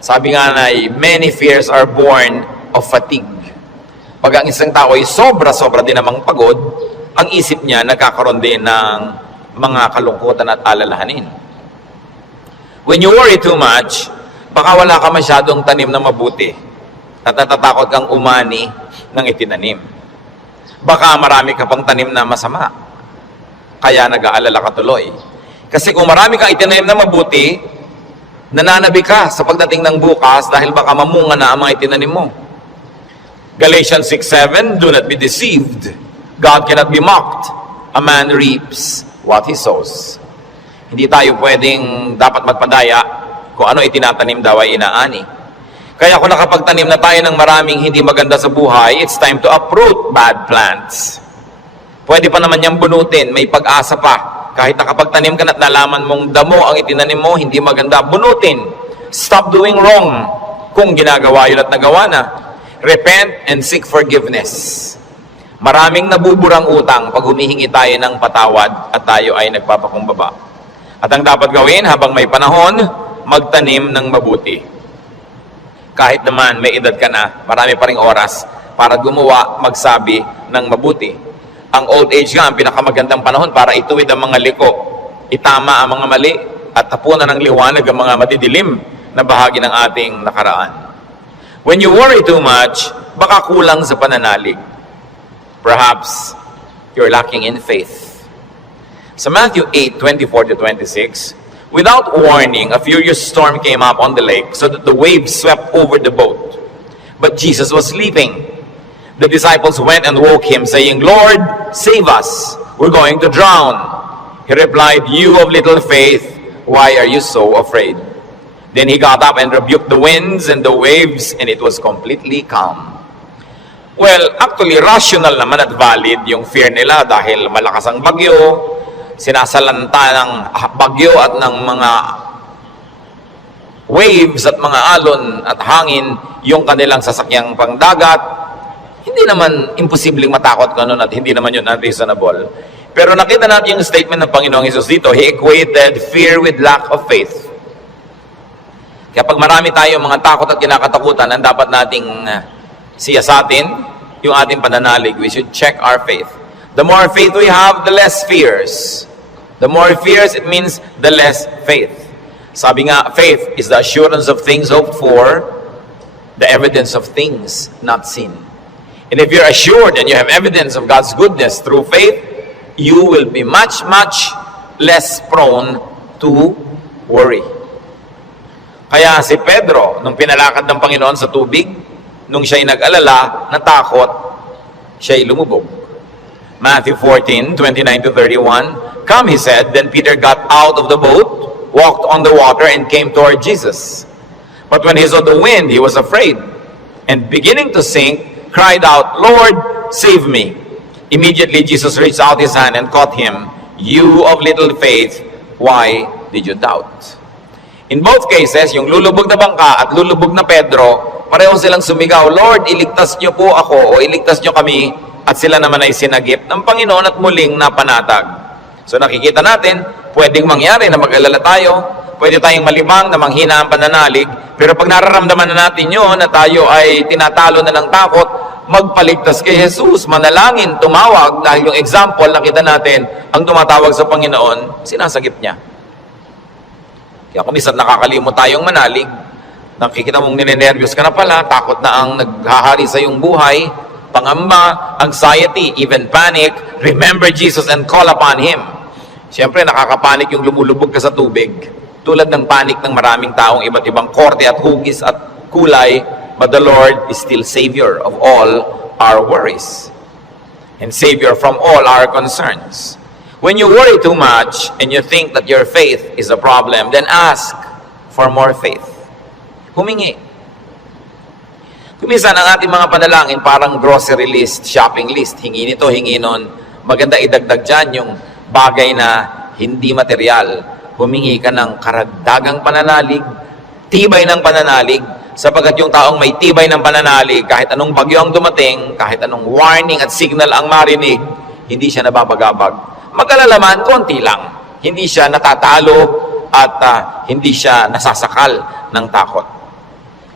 Sabi nga na, many fears are born of fatigue. Pag ang isang tao ay sobra-sobra din namang pagod, ang isip niya nagkakaroon din ng mga kalungkutan at alalahanin. When you worry too much, baka wala ka masyadong tanim na mabuti at natatakot kang umani ng itinanim. Baka marami ka pang tanim na masama, kaya nag-aalala ka tuloy. Kasi kung marami kang itinanim na mabuti, nananabi ka sa pagdating ng bukas dahil baka mamunga na ang mga itinanim mo. Galatians 6:7, do not be deceived. God cannot be mocked. A man reaps what he sows. Hindi tayo pwedeng dapat magpadaya kung ano itinatanim daw ay inaani. Kaya kung nakapagtanim na tayo ng maraming hindi maganda sa buhay, it's time to uproot bad plants. Pwede pa naman niyang bunutin, may pag-asa pa. Kahit nakapagtanim ka at nalaman mong damo ang itinanim mo, hindi maganda, bunutin. Stop doing wrong kung ginagawa yun at nagawa na. Repent and seek forgiveness. Maraming nabuburang utang pag humihingi tayo ng patawad at tayo ay nagpapakumbaba. At ang dapat gawin habang may panahon, magtanim ng mabuti. Kahit naman may edad ka na, marami pa ring oras para gumawa, magsabi ng mabuti. Ang old age nga, ang pinakamagandang panahon para ituwid ang mga liko, itama ang mga mali, at tapunan ng liwanag ang mga madidilim na bahagi ng ating nakaraan. When you worry too much, baka kulang sa pananalig. Perhaps you're lacking in faith. Sa Matthew 8:24-26, without warning, a furious storm came up on the lake so that the waves swept over the boat. But Jesus was sleeping. The disciples went and woke him, saying, Lord, save us. We're going to drown. He replied, you of little faith, why are you so afraid? Then he got up and rebuked the winds and the waves, and it was completely calm. Well, actually, rational naman at valid yung fear nila dahil malakas ang bagyo, sinasalanta ng bagyo at ng mga waves at mga alon at hangin yung kanilang sasakyang pangdagat. Hindi naman imposibleng matakot ka nun at hindi naman yun unreasonable. Pero nakita natin yung statement ng Panginoong Hesus dito. He equated fear with lack of faith. Kaya pag marami tayong mga takot at kinakatakutan, ang dapat nating siyasatin yung ating pananalig. We should check our faith. The more faith we have, the less fears. The more fears, it means the less faith. Sabi nga, faith is the assurance of things hoped for, the evidence of things not seen. And if you're assured and you have evidence of God's goodness through faith, you will be much, much less prone to worry. Kaya si Pedro, nung pinalakad ng Panginoon sa tubig, nung siya'y nag-alala, natakot, siya'y lumubog. Matthew 14:29-31, come, he said. Then Peter got out of the boat, walked on the water, and came toward Jesus. But when he saw the wind, he was afraid, and beginning to sink, cried out, Lord, save me. Immediately Jesus reached out his hand and caught him. You of little faith, why did you doubt? In both cases, yung lulubog na bangka at lulubog na Pedro, pareho silang sumigaw, Lord, iligtas niyo po ako o iligtas niyo kami, at sila naman ay sinagip ng Panginoon at muling napanatag. So nakikita natin, pwedeng mangyari na mag-alala tayo, pwede tayong malimang na manghina ang pananalig, pero pag nararamdaman na natin yun na tayo ay tinatalo na ng takot, magpaligtas kay Jesus, manalangin, tumawag, dahil yung example nakita natin, ang tumatawag sa Panginoon, sinasagip niya. Kaya kung minsan nakakalimot tayong manalig, nakikita mong ninenervyos ka na pala, takot na ang naghahari sa iyong buhay, pangamba, anxiety, even panic, remember Jesus and call upon Him. Siyempre, nakakapanik yung lumulubog ka sa tubig. Tulad ng panic ng maraming taong iba't ibang korte at hugis at kulay, but the Lord is still Savior of all our worries and Savior from all our concerns. When you worry too much and you think that your faith is a problem, then ask for more faith. Humingi. Kuminsan ang ating mga panalangin parang grocery list, shopping list. Hingi nito, hingi nun. Maganda idagdag dyan yung bagay na hindi material. Humingi ka ng karagdagang pananalig, tibay ng pananalig, sapagkat yung taong may tibay ng pananalig, kahit anong bagyo ang dumating, kahit anong warning at signal ang marinig, hindi siya nababagabag. Mag-alala man, konti lang. Hindi siya natatalo at hindi siya nasasakal ng takot.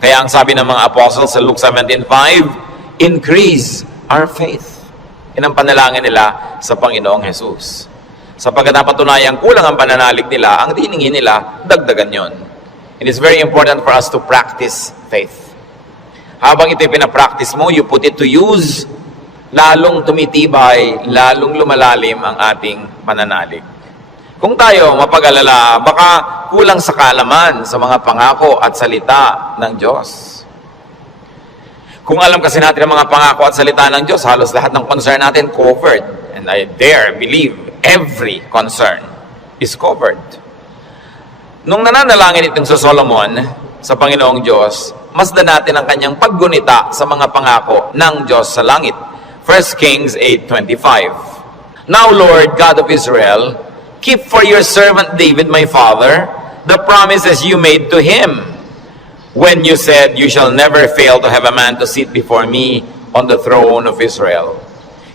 Kaya ang sabi ng mga apostles sa Luke 17:5, increase our faith. Yan ang panalangin nila sa Panginoong Jesus. Sapagkat napatunayang kulang ang pananalig nila, ang tiningin nila, dagdagan yon. It is very important for us to practice faith. Habang ito'y pinapractice mo, you put it to use, lalong tumitibay, lalong lumalalim ang ating pananalig. Kung tayo mapag-alala, baka kulang sa kaalaman sa mga pangako at salita ng Diyos. Kung alam kasi natin ang mga pangako at salita ng Diyos, halos lahat ng concern natin covered. And I dare believe every concern is covered. Nung nananalangin itong sa Solomon, sa Panginoong Diyos, masdan natin ang kanyang paggunita sa mga pangako ng Diyos sa langit. 1 Kings 8:25. Now, Lord, God of Israel, keep for your servant David, my father, the promises you made to him when you said, you shall never fail to have a man to sit before me on the throne of Israel.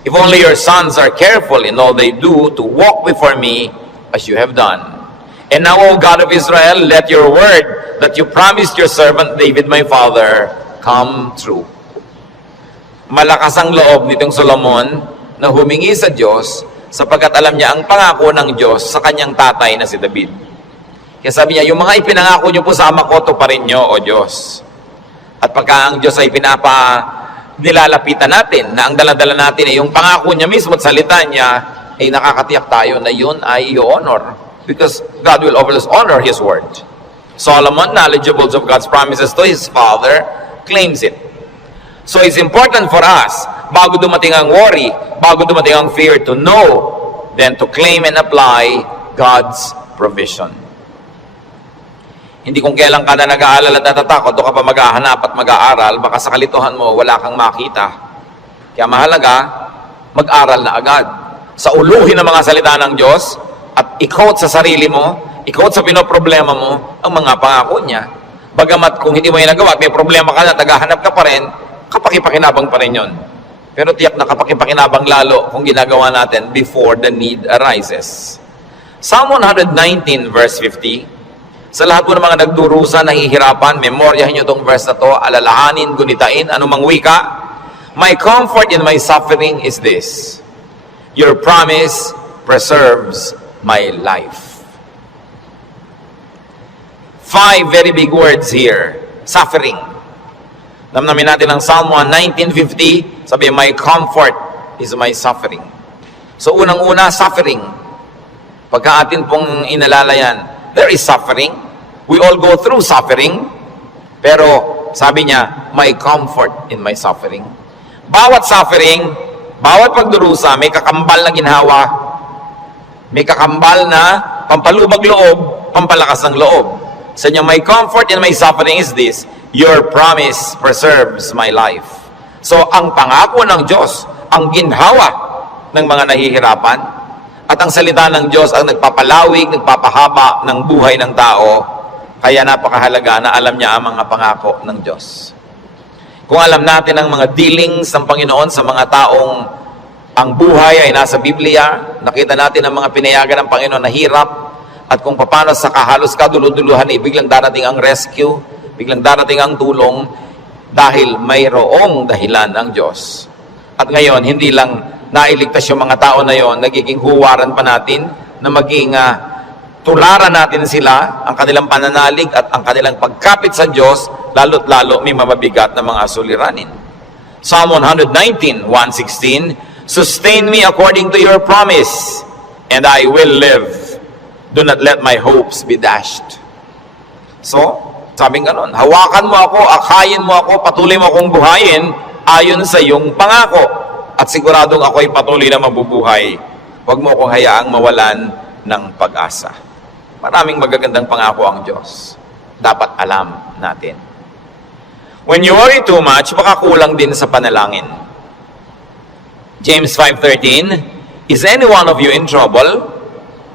If only your sons are careful in all they do to walk before me as you have done. And now, O God of Israel, let your word that you promised your servant David, my father, come true. Malakas ang loob nitong Solomon na humingi sa Diyos sapagkat alam niya ang pangako ng Diyos sa kanyang tatay na si David. Kaya sabi niya, yung mga ipinangako niyo po sa ama ko, tuparin niyo, O Diyos. At pagka ang Diyos ay nilalapitan natin, na ang daladala natin ay yung pangako niya mismo at salita niya, ay nakakatiyak tayo na yun ay i-honor. Because God will always honor His word. Solomon, knowledgeable of God's promises to his father, claims it. So it's important for us, bago dumating ang worry, bago dumating ang fear, to know, then to claim and apply God's provision. Hindi kung kailan ka na nag-aalala at natatakot, o ka pa maghahanap at mag-aaral, baka sa kalituhan mo, wala kang makita. Kaya mahalaga, mag-aral na agad. Sa uluhin ng mga salita ng Diyos, at i-quote sa sarili mo, i-quote sa pinoproblema mo, ang mga pangako niya. Bagamat kung hindi mo yung nagawa at may problema ka na, naghahanap ka pa rin, kapakipakinabang pa rin yun. Pero tiyak na kapakipakinabang lalo kung ginagawa natin before the need arises. Psalm 119 verse 50, sa lahat po ng mga nagdurusa, nahihirapan, memoryahin nyo itong verse na to, alalahanin, gunitain, anumang wika. My comfort in my suffering is this, your promise preserves my life. 5 very big words here. Suffering. Namnamin natin ang Psalm 19:50, sabi, my comfort is my suffering. So unang-una, suffering. Pagka atin pong inalala yan, there is suffering. We all go through suffering. Pero sabi niya, my comfort in my suffering. Bawat suffering, bawat pagdurusa, may kakambal na ginhawa. May kakambal na pampalubag loob, pampalakas ng loob. Sa inyo, my comfort in my suffering is this, your promise preserves my life. So, ang pangako ng Diyos, ang ginhawa ng mga nahihirapan, at ang salita ng Diyos ang nagpapalawig, nagpapahaba ng buhay ng tao, kaya napakahalaga na alam niya ang mga pangako ng Diyos. Kung alam natin ang mga dealings ng Panginoon sa mga taong ang buhay ay nasa Biblia, nakita natin ang mga pinayagan ng Panginoon na hirap, at kung paano sa kahalos kaduluduluhan, biglang darating ang rescue, biglang darating ang tulong, dahil mayroong dahilan ang Diyos. At ngayon, hindi lang nailigtas yung mga tao na yon, nagiging huwaran pa natin, na maging tularan natin sila, ang kanilang pananalig at ang kanilang pagkapit sa Diyos, lalo't lalo may mababigat na mga suliranin. Psalm 119, 116, sustain me according to your promise, and I will live. Do not let my hopes be dashed. So, sabing ganon, hawakan mo ako, akayin mo ako, patuloy mo akong buhayin, ayon sa iyong pangako. At siguradong ako'y patuloy na mabubuhay. Huwag mo akong hayaang mawalan ng pag-asa. Maraming magagandang pangako ang Diyos. Dapat alam natin. When you worry too much, baka kulang din sa panalangin. James 5:13, is any one of you in trouble?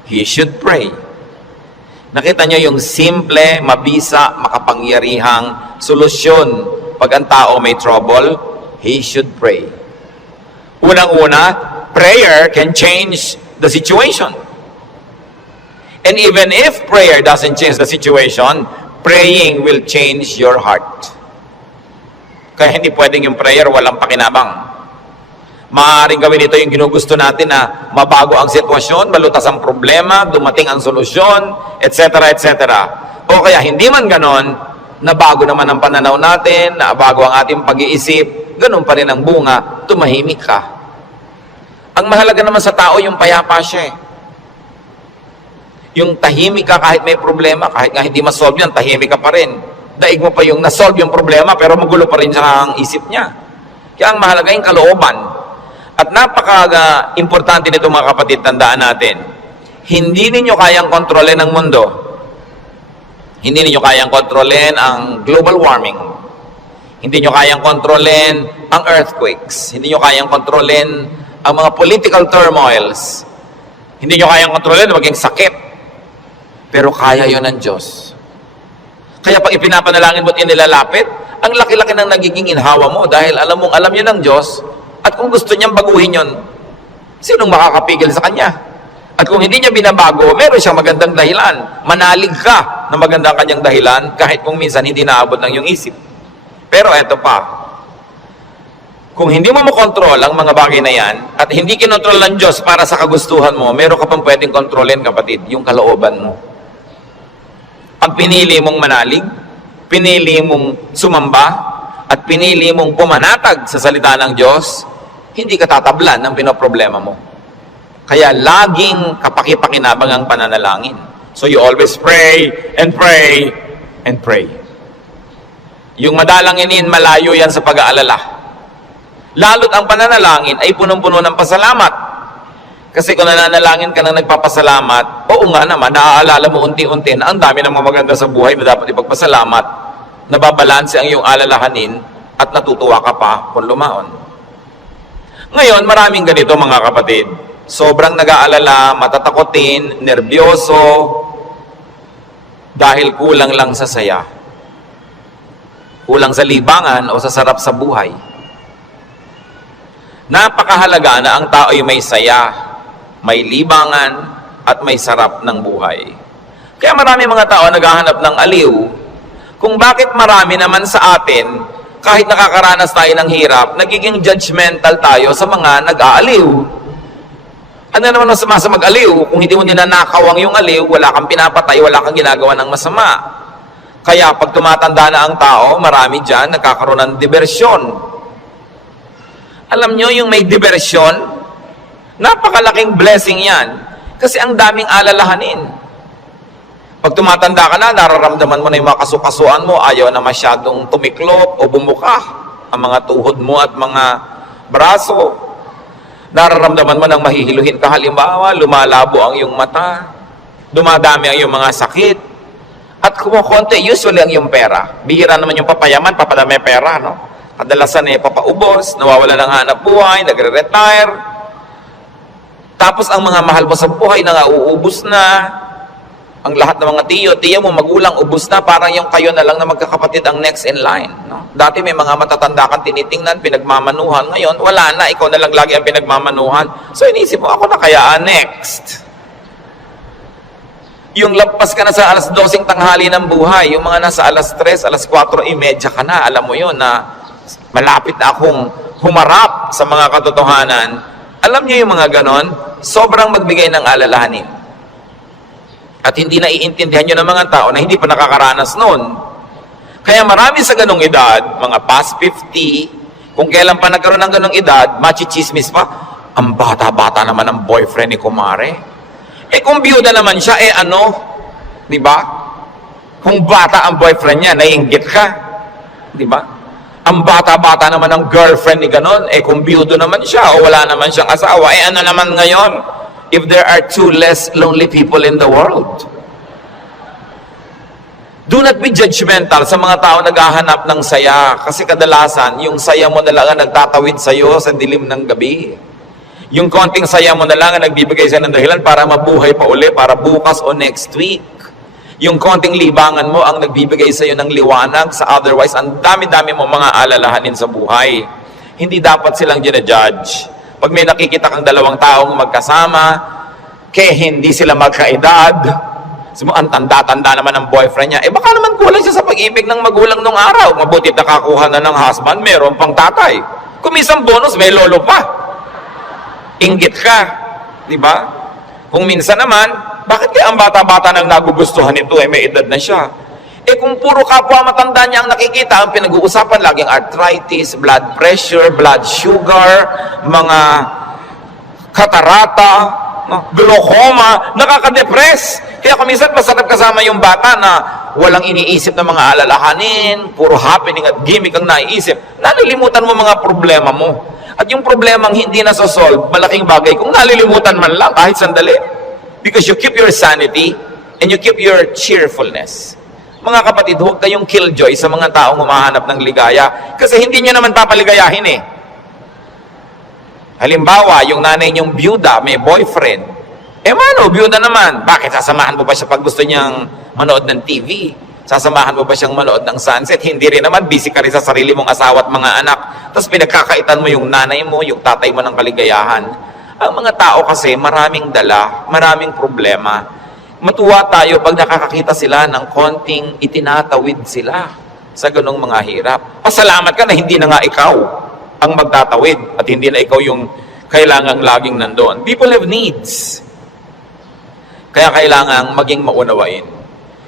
He should pray. Nakita niyo yung simple, mabisa, makapangyarihang solusyon pag ang tao may trouble, he should pray. Unang-una, prayer can change the situation. And even if prayer doesn't change the situation, praying will change your heart. Kaya hindi pwedeng yung prayer walang pakinabang. Maaaring gawin ito yung ginugusto natin na mabago ang sitwasyon, malutas ang problema, dumating ang solusyon, etc. etc. O kaya hindi man ganon, nabago naman ang pananaw natin, nabago ang ating pag-iisip, ganun pa rin ang bunga, tumahimik ka. Ang mahalaga naman sa tao, yung payapa siya. Yung tahimik ka kahit may problema, kahit nga hindi masolve yan, tahimik ka pa rin. Daig mo pa yung nasolve yung problema, pero magulo pa rin siya ang isip niya. Kaya ang mahalaga yung kalooban. At napaka-importante nito mga kapatid, tandaan natin, hindi ninyo kayang kontrolin ang mundo. Hindi ninyo kayang kontrolin ang global warming. Hindi nyo kayang kontrolin ang earthquakes. Hindi nyo kayang kontrolin ang mga political turmoils. Hindi nyo kayang kontrolin maging sakit. Pero kaya yon ng Diyos. Kaya pag ipinapanalangin mo at inilalapit, ang laki-laki ng nagiging inhawa mo dahil alam mong alam yun ng Diyos. At kung gusto niyang baguhin yon, sinong makakapigil sa Kanya? At kung hindi niya binabago, meron siyang magandang dahilan. Manalig ka na magandang kanyang dahilan kahit kung minsan hindi naabot ng iyong isip. Pero eto pa, kung hindi mo makontrol ang mga bagay na yan at hindi kinontrol ng Diyos para sa kagustuhan mo, meron ka pang pwedeng kontrolin, kapatid, yung kalooban mo. Pag pinili mong manalig, pinili mong sumamba, at pinili mong pumanatag sa salita ng Diyos, hindi ka tatablan ng pinoproblema mo. Kaya laging kapaki-pakinabang ang pananalangin. So you always pray and pray and pray. Yung madalanginin, malayo yan sa pag-aalala. Lalo't ang pananalangin ay punong-puno ng pasalamat. Kasi kung nananalangin ka nang nagpapasalamat, oo nga naman, naaalala mo unti-unti na ang dami ng mga maganda sa buhay na dapat ipagpasalamat, nababalanse ang iyong alalahanin at natutuwa ka pa kung lumaon. Ngayon, maraming ganito mga kapatid. Sobrang nag-aalala, matatakotin, nerbyoso, dahil kulang lang sa saya. Kulang sa libangan o sa sarap sa buhay. Napakahalaga na ang tao ay may saya, may libangan, at may sarap ng buhay. Kaya marami mga tao naghahanap ng aliw kung bakit marami naman sa atin, kahit nakakaranas tayo ng hirap, nagiging judgmental tayo sa mga nag-aaliw. Ano naman ang sama sa mag-aliw? Kung hindi mo ninanakaw ang yung aliw, wala kang pinapatay, wala kang ginagawa ng masama. Kaya pag tumatanda na ang tao, marami dyan nagkakaroon ng diversyon. Alam nyo, yung may diversyon, napakalaking blessing yan. Kasi ang daming alalahanin. Pag tumatanda ka na, nararamdaman mo na yung mga kasukasuan mo, ayaw na masyadong tumiklop o bumuka ang mga tuhod mo at mga braso. Nararamdaman mo nang mahihiluhin ka, halimbawa, lumalabo ang iyong mata, dumadami ang iyong mga sakit, at kumukonti, usually ang iyong pera. Bihira naman yung papayaman, papadami pera, no? Kadalasan ay papaubos, nawawala ng hanap buhay, nagre-retire. Tapos ang mga mahal mo sa buhay na uubos na. Ang lahat ng mga tiyo mo, magulang, ubos na, parang yung kayo na lang na magkakapatid ang next in line. No? Dati may mga matatanda kang tinitingnan, pinagmamanuhan. Ngayon, wala na, ikaw na lang lagi ang pinagmamanuhan. So inisip mo, ako na kaya next. Yung lampas ka na sa alas 12 tanghali ng buhay, yung mga nasa alas 3, alas 4:30 ka na, alam mo yun na malapit na akong humarap sa mga katotohanan. Alam niyo yung mga ganon, sobrang magbigay ng alalahanin. At hindi na iintindihan nyo ng mga tao na hindi pa nakakaranas noon. Kaya marami sa ganong edad, mga past 50, kung kailan pa nagkaroon ng ganong edad, machichismis pa, ang bata-bata naman ang boyfriend ni kumare. Kung biyuda naman siya, ano? Di ba? Kung bata ang boyfriend niya, naiinggit ka. Di ba? Ang bata-bata naman ang girlfriend ni ganon, kung biyudo naman siya o wala naman siyang asawa, ano naman ngayon? If there are 2 less lonely people in the world. Do not be judgmental sa mga tao naghahanap ng saya. Kasi kadalasan, yung saya mo na lang ang nagtatawid sa'yo sa dilim ng gabi. Yung konting saya mo na lang ang nagbibigay sa'yo ng dahilan para mabuhay pa uli, para bukas o next week. Yung konting libangan mo ang nagbibigay sa'yo ng liwanag sa otherwise, ang dami-dami mo mga alalahanin sa buhay. Hindi dapat silang ginajudge. Pag may nakikita kang dalawang taong magkasama, kaya hindi sila magkaedad, Ang tanda-tanda naman ng boyfriend niya. Baka naman kulang siya sa pag-ibig ng magulang nung araw. Mabuti nakakuha na ng husband, meron pang tatay. Kung minsan bonus, may lolo pa. Inggit ka. Di ba? Kung minsan naman, bakit kaya ang bata-bata nang nagugustuhan nito, may edad na siya? Kung puro kapwa matanda niya ang nakikita, ang pinag-uusapan laging arthritis, blood pressure, blood sugar, mga katarata, glaucoma, nakaka-depress. Kaya kung minsan masarap kasama yung bata na walang iniisip na mga alalahanin, puro happening at gimmick ang naiisip, nalilimutan mo mga problema mo. At yung problemang hindi nasosolve, malaking bagay kung nalilimutan man lang kahit sandali. Because you keep your sanity and you keep your cheerfulness. Mga kapatid, huwag kayong killjoy sa mga taong humahanap ng ligaya kasi hindi nyo naman papaligayahin eh. Halimbawa, yung nanay niyong byuda, may boyfriend. Mano, byuda naman. Bakit? Sasamahan mo ba siya pag gusto niyang manood ng TV? Sasamahan mo ba siyang manood ng sunset? Hindi rin naman. Busy ka rin sa sarili mong asawa at mga anak. Tapos pinagkakaitan mo yung nanay mo, yung tatay mo ng kaligayahan. Ang mga tao kasi maraming dala, maraming problema. Matuwa tayo pag nakakakita sila ng konting itinatawid sila sa ganong mga hirap. Pasalamat ka na hindi na nga ikaw ang magtatawid at hindi na ikaw yung kailangang laging nandoon. People have needs. Kaya kailangang maging maunawain.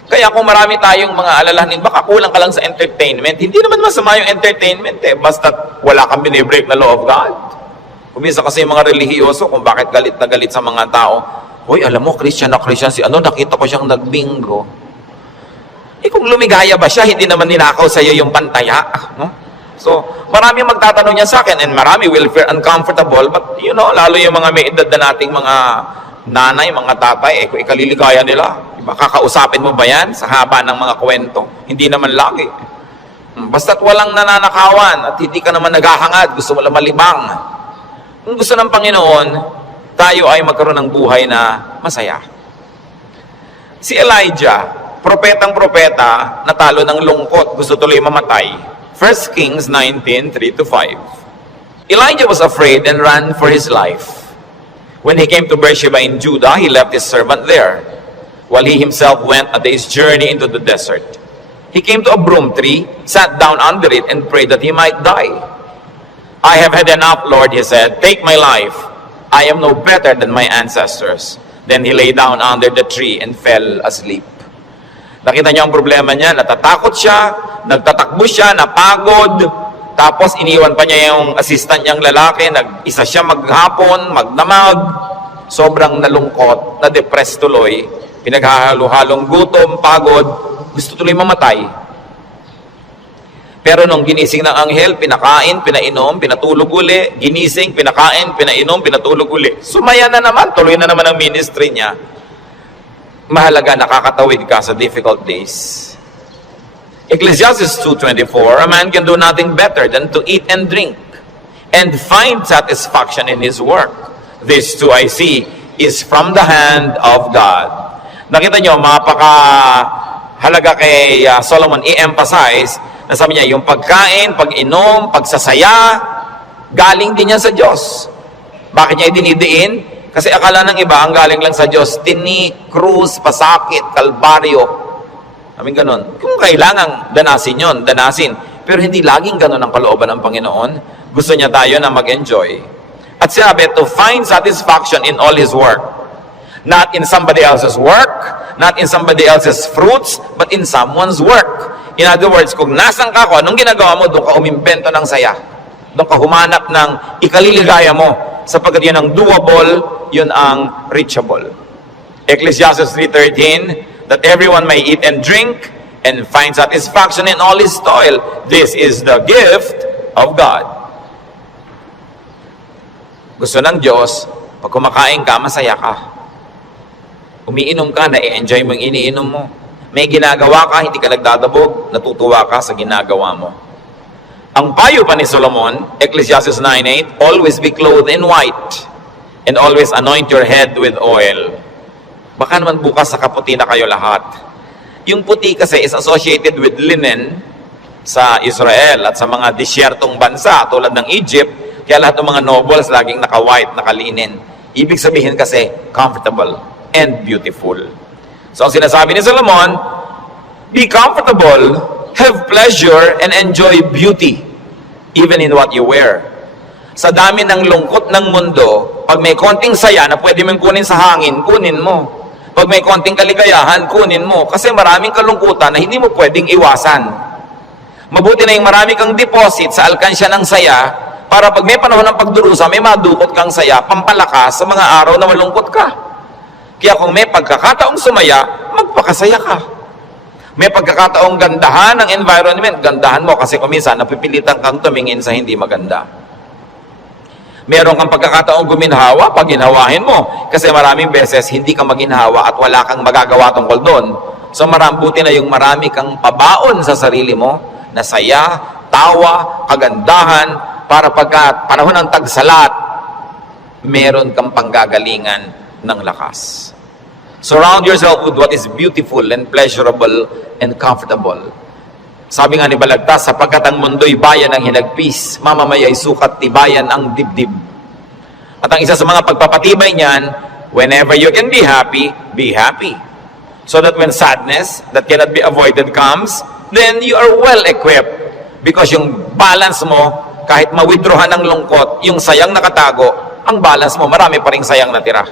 Kaya kung marami tayong mga alalahanin, baka kulang ka lang sa entertainment. Hindi naman masama yung entertainment basta wala kang binibreak na law of God. Kumisa kasi yung mga relihiyoso kung bakit galit na galit sa mga tao. Hoy, alam mo, Christian na Christian si nakita ko siyang nagbingo. Kung lumigaya ba siya, hindi naman ninakaw sa iyo yung pantaya. No? So, marami magtatanong niya sa akin and marami will feel uncomfortable but lalo yung mga may edad na nating mga nanay, mga tatay, kung ikaliligaya nila, kakausapin mo ba yan sa haba ng mga kwento? Hindi naman lagi. Basta't walang nananakawan at hindi ka naman naghahangad, gusto mo lang malibang. Kung gusto ng Panginoon, tayo ay magkaroon ng buhay na masaya. Si Elijah, propetang-propeta, natalo ng lungkot, gusto tuloy mamatay. 1 Kings 19:3-5. Elijah was afraid and ran for his life. When he came to Beersheba in Judah, he left his servant there, while he himself went a day's journey into the desert. He came to a broom tree, sat down under it, and prayed that he might die. I have had enough, Lord, he said. Take my life. I am no better than my ancestors. Then he lay down under the tree and fell asleep. Nakita niyo ang problema niya, natatakot siya, nagtatakbo siya, napagod, tapos iniwan pa niya yung assistant niyang lalaki, nag-isa siya maghapon, magdamag, sobrang nalungkot, na-depress tuloy, pinaghahalo-halong gutom, pagod, gusto tuloy mamatay. Pero nung ginising ng anghel, pinakain, pinainom, pinatulog uli, ginising, pinakain, pinainom, pinatulog uli. Sumaya na naman, tuloy na naman ang ministry niya. Mahalaga, nakakatawid ka sa difficult days. Ecclesiastes 2:24, a man can do nothing better than to eat and drink and find satisfaction in his work. This too I see is from the hand of God. Nakita nyo, mapaka-halaga kay Solomon i-emphasize na sabi niya, yung pagkain, pag-inom, pagsasaya, galing din yan sa Diyos. Bakit niya idinidiin? Kasi akala ng iba, ang galing lang sa Diyos, tini, krus, pasakit, kalbaryo. Kaming ganon. Kung kailangang danasin yon, danasin. Pero hindi laging ganon ang kalooban ng Panginoon. Gusto niya tayo na mag-enjoy. At sabi, to find satisfaction in all His work. Not in somebody else's work, not in somebody else's fruits, but in someone's work. In other words, kung nasan ka ko, anong ginagawa mo, doon ka umimbento ng saya. Doon ka humanap ng ikaliligaya mo. Sapagkat yun ang doable, yun ang reachable. Ecclesiastes 3:13, that everyone may eat and drink and find satisfaction in all his toil. This is the gift of God. Gusto ng Diyos, pag kumakain ka, masaya ka. Umiinom ka, na-enjoy mo yung iniinom mo. May ginagawa ka, hindi ka nagdadabog, natutuwa ka sa ginagawa mo. Ang payo pa ni Solomon, Ecclesiastes 9:8, always be clothed in white and always anoint your head with oil. Baka naman bukas sa kaputi na kayo lahat. Yung puti kasi is associated with linen sa Israel at sa mga disyertong bansa tulad ng Egypt, kaya lahat ng mga nobles laging naka-white, naka-linen. Ibig sabihin kasi comfortable and beautiful. So ang sinasabi ni Solomon, be comfortable, have pleasure, and enjoy beauty, even in what you wear. Sa dami ng lungkot ng mundo, pag may konting saya na pwede mong kunin sa hangin, kunin mo. Pag may konting kaligayahan, kunin mo. Kasi maraming kalungkutan na hindi mo pwedeng iwasan. Mabuti na yung marami kang deposit sa alkansya ng saya, para pag may panahon ng pagdurusa, may madukot kang saya, pampalakas sa mga araw na malungkot ka. Kaya kung may pagkakataong sumaya, magpakasaya ka. May pagkakataong gandahan ng environment, gandahan mo kasi kung minsan napipilitan kang tumingin sa hindi maganda. Meron kang pagkakataong guminhawa, pag ginhawahin mo. Kasi maraming beses, hindi ka maginhawa at wala kang magagawa tungkol doon. So marambuti na yung marami kang pabaon sa sarili mo, na saya, tawa, kagandahan, para pagka panahon ng tagsalat, meron kang panggagalingan ng lakas. Surround yourself with what is beautiful and pleasurable and comfortable. Sabi nga ni Balagtas, sapagkat ang mundo'y bayan ng hinagpis, mamamaya'y sukat tibayan ang dibdib. At ang isa sa mga pagpapatibay niyan, whenever you can be happy, be happy. So that when sadness that cannot be avoided comes, then you are well equipped. Because yung balance mo, kahit ma-withdrawhan ng lungkot, yung sayang nakatago, ang balance mo, marami pa ring sayang natira.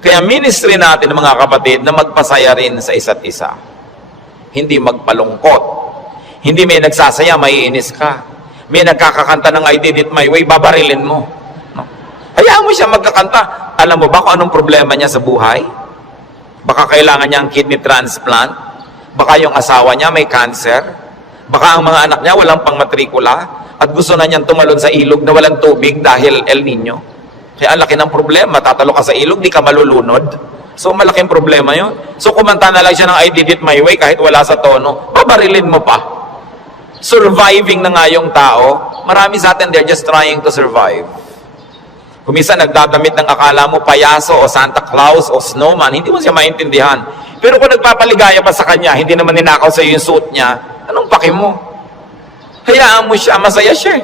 Kaya ministry natin, mga kapatid, na magpasaya rin sa isa't isa. Hindi magpalungkot. Hindi may nagsasaya, maiinis ka. May nagkakakanta ng I did it my way, babarilin mo. No? Hayaan mo siya magkakanta. Alam mo ba kung anong problema niya sa buhay? Baka kailangan niya ang kidney transplant. Baka yung asawa niya may cancer. Baka ang mga anak niya walang pangmatrikula. At gusto na niyang tumalon sa ilog na walang tubig dahil El Nino. Kaya ang laki ng problema. Tatalo ka sa ilog, di ka malulunod. So malaking problema yun. So kumanta na lang siya ng I did it my way kahit wala sa tono. Babarilin mo pa. Surviving na nga yung tao. Marami sa atin, they're just trying to survive. Kung minsan nagdadamit ng akala mo payaso o Santa Claus o snowman, hindi mo siya maintindihan. Pero kung nagpapaligaya pa sa kanya, hindi naman ninakaw sa iyo yung suit niya, anong paki mo? Hayaan mo siya, masaya siya.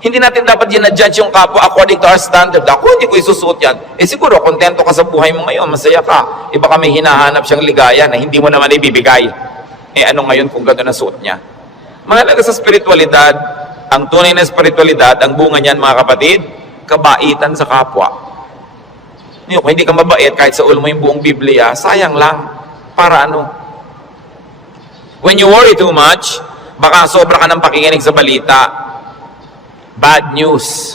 Hindi natin dapat ginadjudge yung kapwa according to our standard. Ako, hindi ko isusuot yan. Siguro, kontento ka sa buhay mo ngayon, masaya ka. Iba ka may hinahanap siyang ligaya na hindi mo naman ibibigay. Ano ngayon kung gano'n ang suot niya? Mahalaga sa spiritualidad, ang tunay na spiritualidad, ang bunga niyan, mga kapatid, kabaitan sa kapwa. Kung hindi ka mabait, kahit sa ulo mo yung buong Biblia, sayang lang. Para ano? When you worry too much, baka sobra ka ng pakikinig sa balita. Bad news.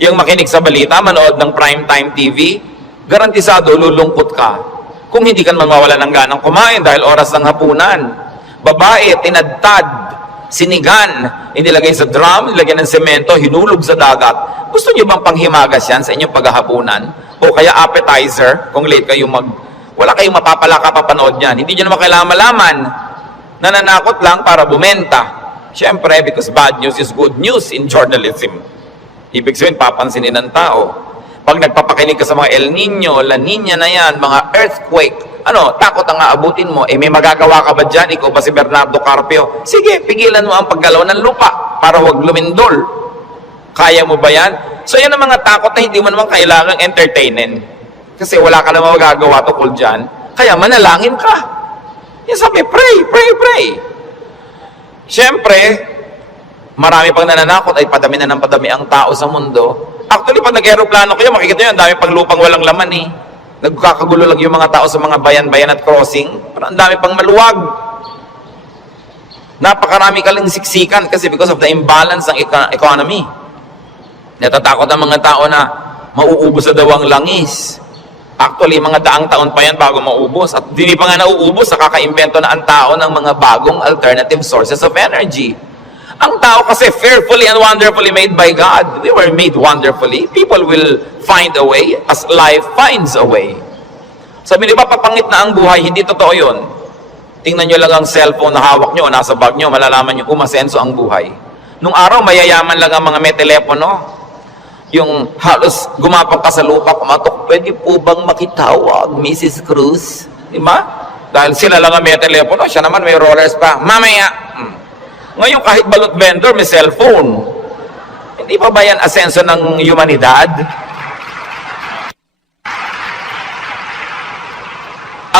Yung makinig sa balita, manood ng primetime TV, garantisado, lulungkot ka. Kung hindi ka mawawala ng ganang kumain dahil oras ng hapunan. Babae, tinadtad, sinigan, inilagay sa drum, nilagyan ng semento, hinulog sa dagat. Gusto niyo bang panghimagas yan sa inyong paghahapunan? O kaya appetizer, kung late kayo wala kayong mapapala kapapanood yan. Hindi niyo naman kailangan malaman. Nananakot lang para bumenta. Siyempre, because bad news is good news in journalism. Ibig sabihin, papansinin ng tao. Pag nagpapakinig ka sa mga El Nino, La Nina na yan, mga earthquake, takot ang aabutin mo, may magagawa ka ba dyan? Ikaw ba si Bernardo Carpio? Sige, pigilan mo ang paggalaw ng lupa para huwag lumindol. Kaya mo ba yan? So yan ang mga takot na hindi mo naman kailangang entertainin. Kasi wala ka naman magagawa tungkol dyan. Kaya manalangin ka. Yan sabi, pray, pray, pray. Siyempre, marami pang nananakot ay padami na ng padami ang tao sa mundo. Actually, pag nag-aeroplano kayo, makikita nyo, ang dami pang lupang walang laman eh. Nagkakagulo lang yung mga tao sa mga bayan-bayan at crossing. Parang ang dami pang maluwag. Napakarami ka lang siksikan kasi because of the imbalance ng economy. Natatakot ang mga tao na mauubos sa dawang langis. Actually, mga daang taon pa yan bago maubos. At hindi pa nga nauubos, nakaka-invento na ang tao ng mga bagong alternative sources of energy. Ang tao kasi fearfully and wonderfully made by God. We were made wonderfully. People will find a way as life finds a way. Sabi niyo ba, papangit na ang buhay? Hindi totoo yun. Tingnan nyo lang ang cellphone na hawak nyo o nasa bag nyo, malalaman nyo kung masenso ang buhay. Nung araw, mayayaman lang ang mga may telepono. Yung halos gumapang ka sa lupa, kumatok, pwede po bang makitawag, Mrs. Cruz? Diba? Dahil sila lang ang may telepono, siya naman may rollers pa. Mamaya! Ngayon, kahit balot vendor, may cellphone. Hindi pa ba yan asenso ng humanidad?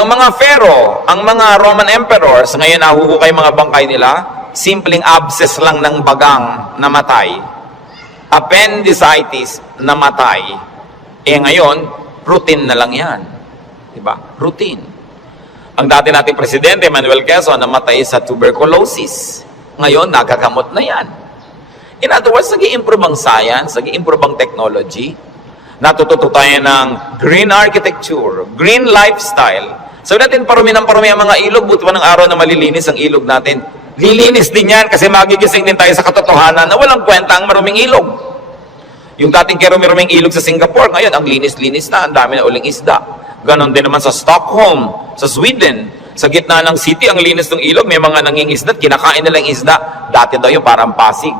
Ang mga pharaoh, ang mga Roman emperors, ngayon nahuhukay mga bangkay nila, simpleng abscess lang ng bagang namatay. Appendicitis namatay. Ngayon, routine na lang yan. Diba? Routine. Ang dati nating presidente, Manuel Quezon, namatay sa tuberculosis. Ngayon, nagagamot na yan. In other words, nag-i-improve ang science, nag-i-improve ang technology, natututo tayo ng green architecture, green lifestyle. So natin parumi ng parumi ang mga ilog, buti pa ng araw na malilinis ang ilog natin. Lilinis din yan kasi magigising din tayo sa katotohanan na walang kwenta ang maruming ilog. Yung dating kerumi-ruming ilog sa Singapore, ngayon ang linis-linis na, ang dami na uling isda. Ganon din naman sa Stockholm, sa Sweden. Sa gitna ng city, ang linis ng ilog, may mga nangingisda, kinakain nila yung isda. Dati daw yung parang Pasig.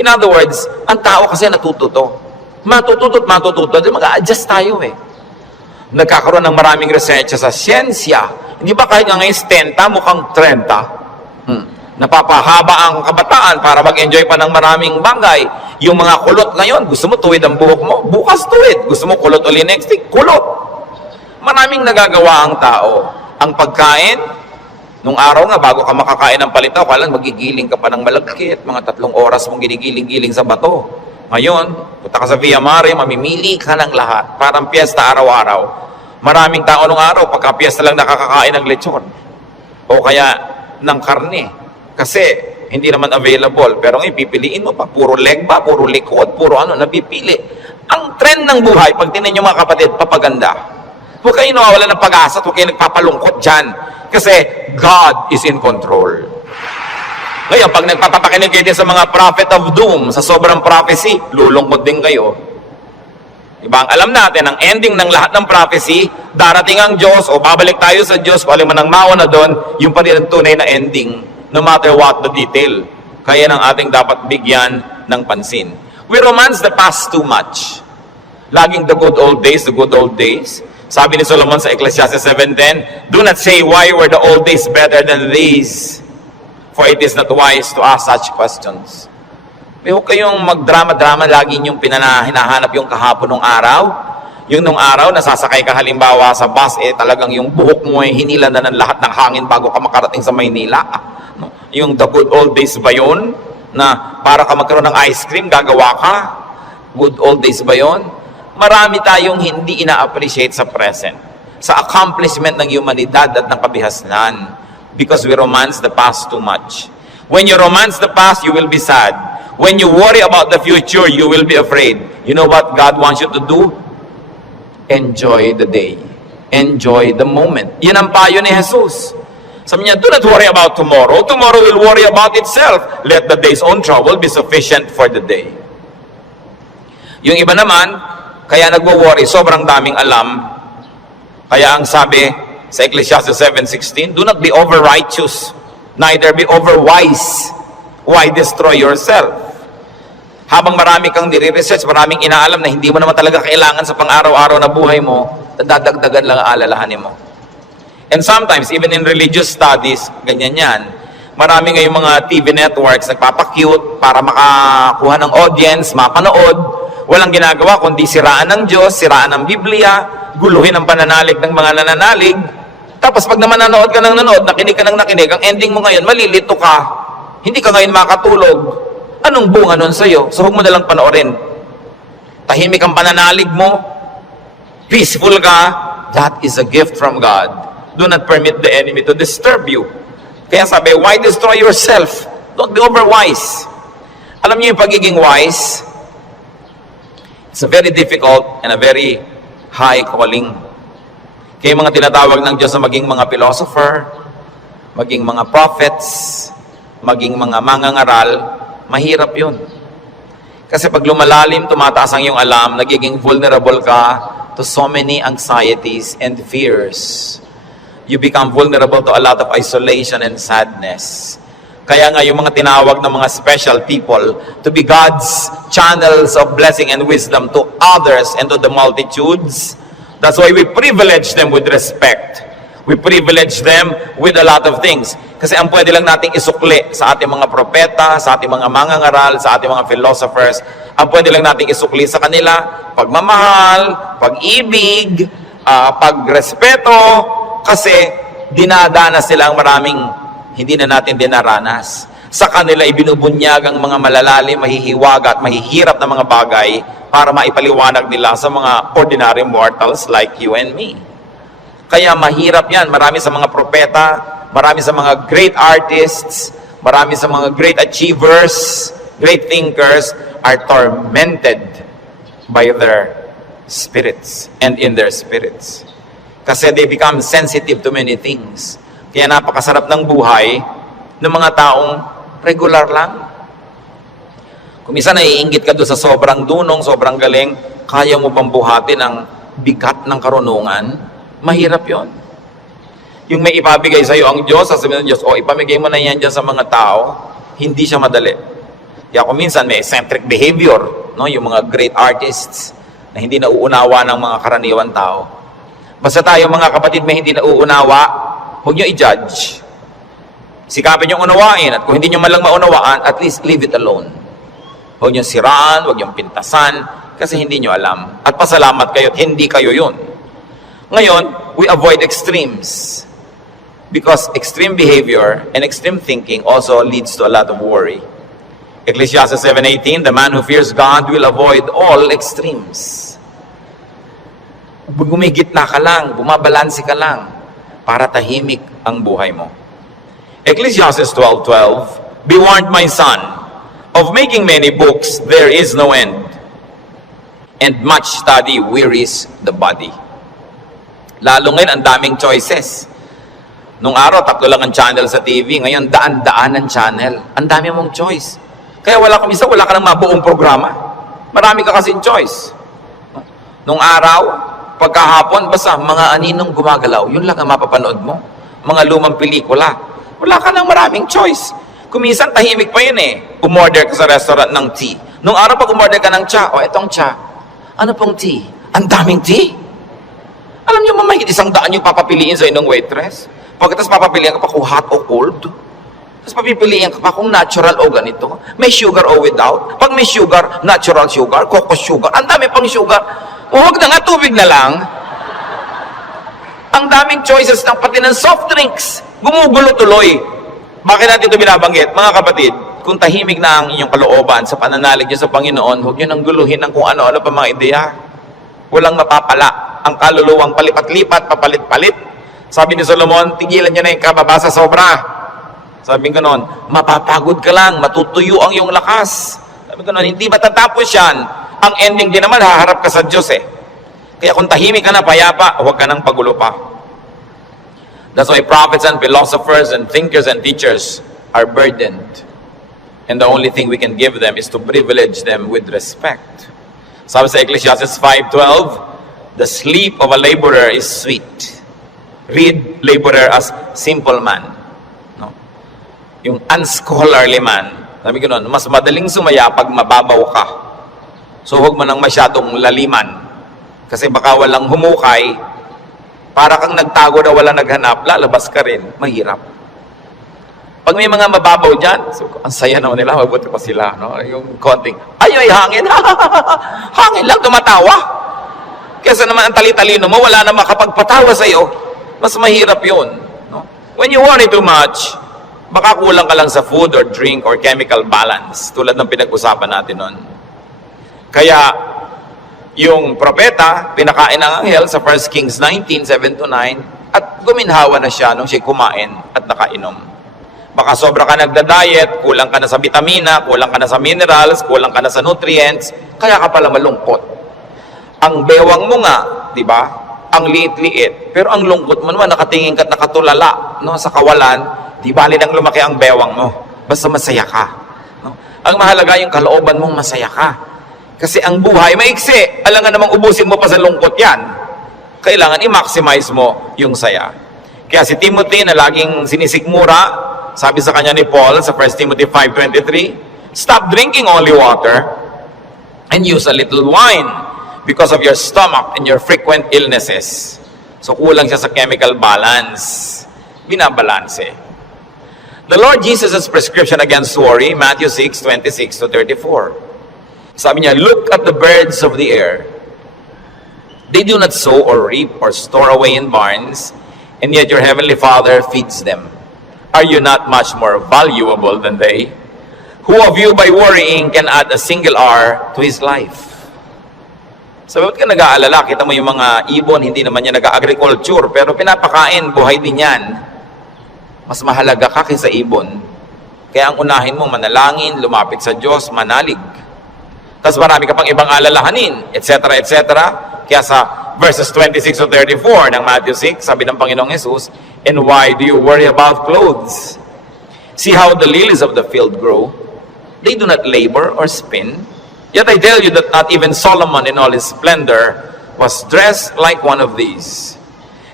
In other words, ang tao kasi natututo. Matututo, mag-a-adjust tayo eh. Nagkakaroon ng maraming research sa siyensya. Hindi ba kahit nga ngayon 10, mukhang 30? Napapahaba ang kabataan para mag-enjoy pa ng maraming bagay. Yung mga kulot ngayon, gusto mo tuwid ang buhok mo, bukas tuwid. Gusto mo kulot uli next week, kulot. Maraming nagagawa ang tao. Ang pagkain, nung araw nga, bago ka makakain ng palitaw, kailan magigiling ka pa ng malagkit, mga 3 oras mong ginigiling-giling sa bato. Ngayon, punta ka sa Via Mare, mamimili ka ng lahat. Parang piyesta araw-araw. Maraming tao nung araw, pagka piyesta lang nakakakain ng lechon. O kaya ng karne. Kasi hindi naman available. Pero ngayon, pipiliin mo pa. Puro leg ba, puro likod, puro napipili. Ang trend ng buhay, pag tinan nyo mga kapatid, papaganda. Huwag kayo nawawala ng pag-asa at huwag kayo nagpapalungkot dyan. Kasi God is in control. Ngayon, pag nagpapapakinig kayo din sa mga prophet of doom, sa sobrang prophecy, lulungkot din kayo. Diba? Ang alam natin, ang ending ng lahat ng prophecy, darating ang Diyos, o babalik tayo sa Diyos, kung alin man ang mawa na doon, yung pa rin ang tunay na ending, no matter what the detail. Kaya nang ating dapat bigyan ng pansin. We romance the past too much. Laging the good old days, the good old days. Sabi ni Solomon sa Ecclesiastes 7:10, do not say, why were the old days better than these? For it is not wise to ask such questions. Huwag kayong magdrama-drama, lagi niyong hinahanap yung kahapon ng araw. Yung nung araw, nasasakay ka halimbawa sa bus, talagang yung buhok mo hinila na ng lahat ng hangin bago ka makarating sa Maynila. Yung the good old days ba yun? Na para ka magkaroon ng ice cream, gagawa ka? Good old days ba yun? Marami tayong hindi ina-appreciate sa present. Sa accomplishment ng humanidad at ng kabihasnan. Because we romance the past too much. When you romance the past, you will be sad. When you worry about the future, you will be afraid. You know what God wants you to do? Enjoy the day. Enjoy the moment. Yan ang payo ni Jesus. Sabi niya, do not worry about tomorrow. Tomorrow will worry about itself. Let the day's own trouble be sufficient for the day. Yung iba naman, kaya nagwo-worry, sobrang daming alam. Kaya ang sabi sa Ecclesiastes 7:16, do not be over-righteous, neither be over-wise. Why destroy yourself? Habang marami kang nire-research, maraming inaalam na hindi mo naman talaga kailangan sa pang-araw-araw na buhay mo, dadagdagan lang ang alalahanin mo. And sometimes, even in religious studies, ganyan yan. Marami ngayong mga TV networks nagpapakute para makakuha ng audience, mapanood. Walang ginagawa kundi siraan ng Diyos, siraan ng Biblia, guluhin ang pananalig ng mga nananalig. Tapos pag naman nanood ka ng nanood, nakinig ka ng nakinig, ang ending mo ngayon, malilito ka. Hindi ka ngayon makatulog. Anong bunga nun sa'yo? So huwag mo nalang panoorin. Tahimik ang pananalig mo. Peaceful ka. That is a gift from God. Do not permit the enemy to disturb you. Kaya sabi, why destroy yourself? Don't be overwise. Alam niyo yung pagiging wise, it's a very difficult and a very high calling. Kaya mga tinatawag ng Diyos na maging mga philosopher, maging mga prophets, maging mga mangangaral, mahirap yun. Kasi pag lumalalim, tumataas ang iyong alam, nagiging vulnerable ka to so many anxieties and fears. You become vulnerable to a lot of isolation and sadness. Kaya nga yung mga tinawag ng mga special people to be God's channels of blessing and wisdom to others and to the multitudes. That's why we privilege them with respect. We privilege them with a lot of things. Kasi ang pwede lang nating isukli sa ating mga propeta, sa ating mga mangangaral, sa ating mga philosophers, ang pwede lang nating isukli sa kanila, pagmamahal, pag-ibig, pagrespeto, Kasi dinadanas nila ang maraming hindi na natin dinaranas. Sa kanila ibinubunyag ang mga malalalim, mahihiwaga at mahihirap na mga bagay para maipaliwanag nila sa mga ordinary mortals like you and me. Kaya mahirap yan. Marami sa mga propeta, marami sa mga great artists, marami sa mga great achievers, great thinkers are tormented by their spirits and in their spirits. Kasi they become sensitive to many things. Kaya napakasarap ng buhay ng mga taong regular lang. Kung minsan naiinggit ka doon sa sobrang dunong, sobrang galing, kaya mo bang buhatin ang bigat ng karunungan? Mahirap yon. Yung may ipabigay sa iyo ang Diyos, sasabihin ng Diyos, ipamigay mo na yan dyan sa mga tao, hindi siya madali. Kaya kung minsan may eccentric behavior, no? Yung mga great artists na hindi nauunawa ng mga karaniwan tao. Basta tayo mga kapatid may hindi nauunawa, huwag nyo i-judge. Sikapin nyo unawain, at kung hindi nyo malang maunawaan, at least leave it alone. Huwag nyo siraan, huwag nyo pintasan, kasi hindi nyo alam. At pasalamat kayo, hindi kayo yun. Ngayon, we avoid extremes. Because extreme behavior and extreme thinking also leads to a lot of worry. Ecclesiastes 7:18, the man who fears God will avoid all extremes. Gumigitna ka lang, bumabalansi ka lang, para tahimik ang buhay mo. Ecclesiastes 12:12, be warned, my son, of making many books there is no end, and much study wearies the body. Lalo ngayon, ang daming choices. Nung araw, 3 lang ang channel sa TV. Ngayon, daan-daan ang channel. Ang dami mong choice. Kaya wala ka nang mabuong programa. Marami ka kasing choice. Nung araw, pagkahapon, basta mga aninong gumagalaw, yun lang ang mapapanood mo. Mga lumang pelikula. Wala ka nang maraming choice. Kuminsan, tahimik pa yun eh. Umorder ka sa restaurant ng tea. Nung araw, pag umorder ka ng cha, etong cha. Ano pong tea? Ang daming tea. Alam niyo, mamahigit 100 yung papapiliin sa inong waitress. Pagkatapos papapiliin ka pa kung hot o cold. Tapos papipiliin ka pa kung natural o ganito. May sugar o without. Pag may sugar, natural sugar, coco sugar. Ang dami pang sugar. Huwag na nga, tubig na lang. Ang daming choices ng pati ng soft drinks. Gumugulo tuloy. Bakit natin ito binabanggit? Mga kapatid, kung tahimik na ang inyong kalooban sa pananalig niyo sa Panginoon, huwag niyo nang guluhin ng kung ano-ano pa mga ideya. Walang mapapala. Ang kaluluwang palipat-lipat, papalit-palit. Sabi ni Solomon, tigilan niyo na yung kababasa sobra. Sabi ko noon, mapapagod ka lang, matutuyo ang iyong lakas. Sabi ko noon, hindi matatapos yan. Ang ending din naman, haharap ka sa Diyos eh. Kaya kung tahimik ka na, payapa, huwag ka nang pagulo pa. That's why prophets and philosophers and thinkers and teachers are burdened. And the only thing we can give them is to privilege them with respect. Sabi sa Ecclesiastes 5:12, the sleep of a laborer is sweet. Read laborer as simple man. No? Yung unscholarly man, sabi ko noon, mas madaling sumaya pag mababaw ka. So huwag mo nang masyadong laliman. Kasi baka walang humukay, para kang nagtago na walang naghanap, lalabas ka rin, mahirap. Pag may mga mababaw dyan, so, ang saya naman nila, mabuti pa sila. No? Yung konting, ay hangin, hangin lang, tumatawa. Kesa naman ang tali-talino mo, wala na makapagpatawa sa iyo, mas mahirap yun. No? When you worry too much, baka kulang ka lang sa food or drink or chemical balance, tulad ng pinag-usapan natin nun. Kaya, yung propeta, pinakain ng anghel sa 1 Kings 19:7-9, at guminhawa na siya nung siya kumain at nakainom. Baka sobra ka nagda-diet, kulang ka na sa vitamina, kulang ka na sa minerals, kulang ka na sa nutrients, kaya ka pala malungkot. Ang bewang mo nga, di ba? Ang liit-liit. Pero ang lungkot mo naman, nakatingin ka at nakatulala, no? Sa kawalan, di bali nang lumaki ang bewang mo. Basta masaya ka. No? Ang mahalaga yung kalooban mong masaya ka. Kasi ang buhay maiksi. Alangan namang ubusin mo pa sa lungkot yan. Kailangan i-maximize mo yung saya. Kaya si Timothy na laging sinisikmura, sabi sa kanya ni Paul sa 1 Timothy 5:23, stop drinking only water and use a little wine because of your stomach and your frequent illnesses. So kulang siya sa chemical balance. Binabalanse. The Lord Jesus' prescription against worry, Matthew 6:26-34. Sabi niya, look at the birds of the air. They do not sow or reap or store away in barns, and yet your heavenly Father feeds them. Are you not much more valuable than they? Who of you by worrying can add a single hour to his life? So, ba't ka nag-aalala? Kita mo yung mga ibon, hindi naman yan nag-agriculture, pero pinapakain, buhay din yan. Mas mahalaga ka kaysa ibon. Kaya ang unahin mo, manalangin, lumapit sa Diyos, manalig. Tapos marami ka pang ibang alalahanin, etc., etc. Kaya sa verses 26 to 34 ng Matthew 6, sabi ng Panginoong Jesus, and why do you worry about clothes? See how the lilies of the field grow. They do not labor or spin. Yet I tell you that not even Solomon in all his splendor was dressed like one of these.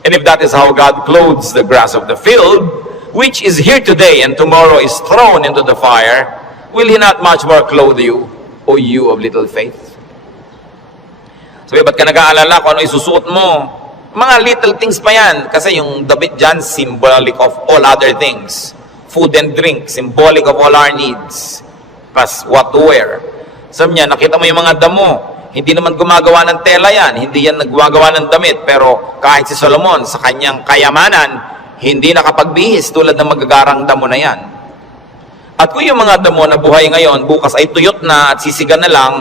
And if that is how God clothes the grass of the field, which is here today and tomorrow is thrown into the fire, will He not much more clothe you, O you of little faith? Sabi, ba't ka nag-aalala kung ano isusuot mo? Mga little things pa yan. Kasi yung damit dyan, symbolic of all other things. Food and drink, symbolic of all our needs. Plus, what to wear. Sabi niya, nakita mo yung mga damo, hindi naman gumagawa ng tela yan, hindi yan naggagawa ng damit, pero kahit si Solomon, sa kanyang kayamanan, hindi nakapagbihis tulad ng magagarang damo na yan. At kung yung mga damo na buhay ngayon, bukas ay tuyot na at sisigan na lang,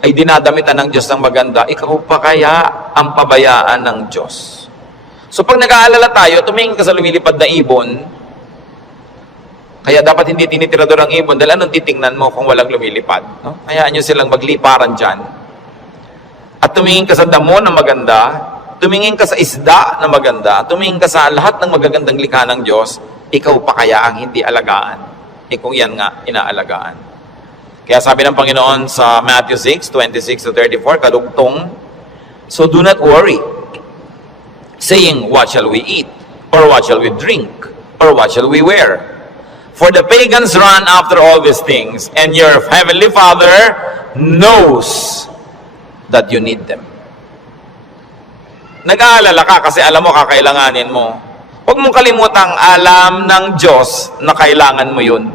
ay dinadamitan ng Diyos ng maganda, ikaw pa kaya ang pabayaan ng Diyos? So pag nag-aalala tayo, tumingin ka sa lumilipad na ibon, kaya dapat hindi tinitirador ang ibon dahil anong titingnan mo kung walang lumilipad? No? Hayaan nyo silang magliparan dyan. At tumingin ka sa damo na maganda, tumingin ka sa isda na maganda, tumingin ka sa lahat ng magagandang likha ng Diyos, ikaw pa kaya ang hindi alagaan? Kung yan nga, inaalagaan. Kaya sabi ng Panginoon sa Matthew 6, 26 to 34, kadugtong, so do not worry, saying, what shall we eat? Or what shall we drink? Or what shall we wear? For the pagans run after all these things, and your heavenly Father knows that you need them. Nag-aalala ka kasi alam mo kakailanganin mo. Huwag mong kalimutang alam ng Diyos na kailangan mo yun.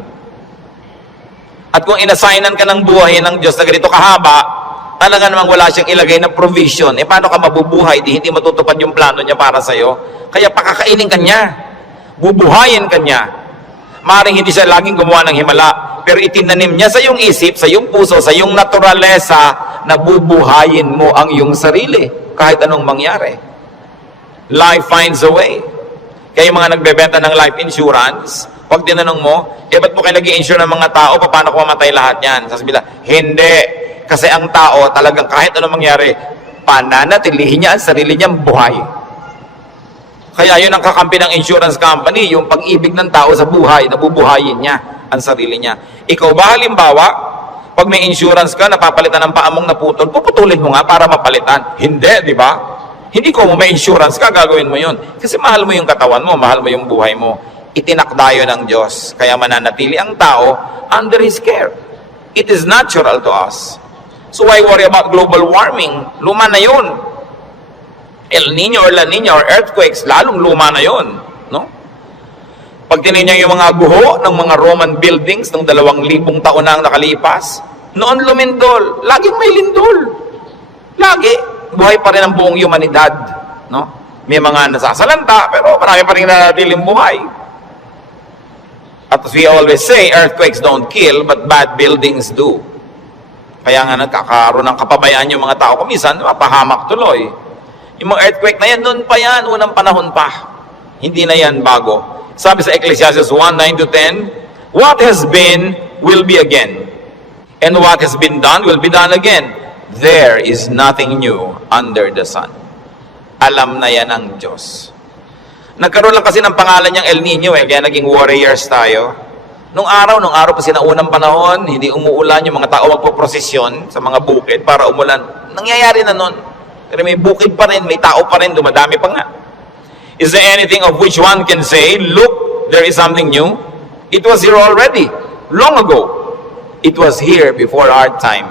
At kung inassignan ka ng buhay ng Diyos na ganito kahaba, talaga namang wala siyang ilagay na provision. Paano ka mabubuhay? Hindi matutupad yung plano niya para sa'yo. Kaya pakakainin ka niya. Bubuhayin ka niya. Maring hindi siya laging gumawa ng himala, pero itinanim niya sa iyong isip, sa iyong puso, sa iyong naturalesa, na bubuhayin mo ang iyong sarili, kahit anong mangyari. Life finds a way. Kaya yung mga nagbebenta ng life insurance, pag tinanong mo, ba't mo kayo nag-i-insure ng mga tao, paano kung mamatay lahat yan? Sasabihin nila, hindi. Kasi ang tao, talagang kahit anong mangyari, pananatilihin niya ang sarili niyang buhay. Kaya yun ang kakampi ng insurance company, yung pag-ibig ng tao sa buhay, nabubuhayin niya ang sarili niya. Ikaw ba halimbawa, pag may insurance ka, napapalitan ng paamong naputol, puputulin mo nga para mapalitan. Hindi, di ba? Hindi ko mo may insurance ka, gagawin mo yun. Kasi mahal mo yung katawan mo, mahal mo yung buhay mo. Itinakda yun ng Diyos. Kaya mananatili ang tao under His care. It is natural to us. So why worry about global warming? Luma na yun. El Nino or La Nina or earthquakes, lalong luma na yon, no? Pag tinignan yung mga guho ng mga Roman buildings ng 2,000 taon na ang nakalipas, noon lumindol, laging may lindol. Lagi, buhay pa rin ang buong humanidad, no? May mga nasasalanta, pero marami pa rin nanatiling buhay. At as we always say, earthquakes don't kill, but bad buildings do. Kaya nga nagkakaroon ng kapabayaan yung mga tao, kumisan, mapahamak tuloy. Yung mga earthquake na yan, noon pa yan, unang panahon pa. Hindi na yan bago. Sabi sa Ecclesiastes 1:9-10, what has been, will be again. And what has been done, will be done again. There is nothing new under the sun. Alam na yan ang Diyos. Nagkaroon lang kasi ng pangalan niyang El Nino, kaya naging warriors tayo. Nung araw pa sinaunang panahon, hindi umuulan, yung mga tao magpo-prosesyon sa mga bukid para umulan. Nangyayari na nun. Pero may bukid pa rin, may tao pa rin, dumadami pa nga. Is there anything of which one can say, look, there is something new? It was here already, long ago. It was here before our time.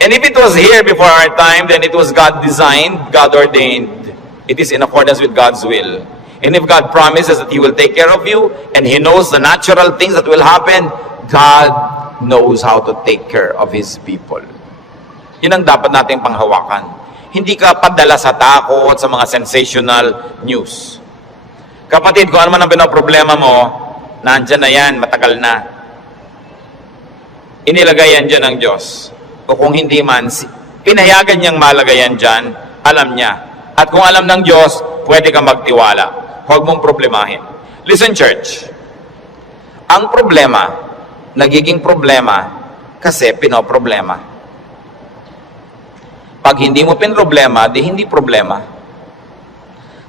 And if it was here before our time, then it was God designed, God ordained. It is in accordance with God's will. And if God promises that He will take care of you, and He knows the natural things that will happen, God knows how to take care of His people. Yun ang dapat nating panghawakan. Hindi ka padala sa takot, sa mga sensational news. Kapatid, kung ano man ang pinoproblema mo, nandyan na yan, matagal na. Inilagay yan dyan ng Diyos. O kung hindi man, pinayagan niyang malagay yan dyan, alam niya. At kung alam ng Diyos, pwede kang magtiwala. Huwag mong problemahin. Listen, church. Ang problema, nagiging problema kasi pinoproblema. Pag hindi mo pinroblema, di hindi problema.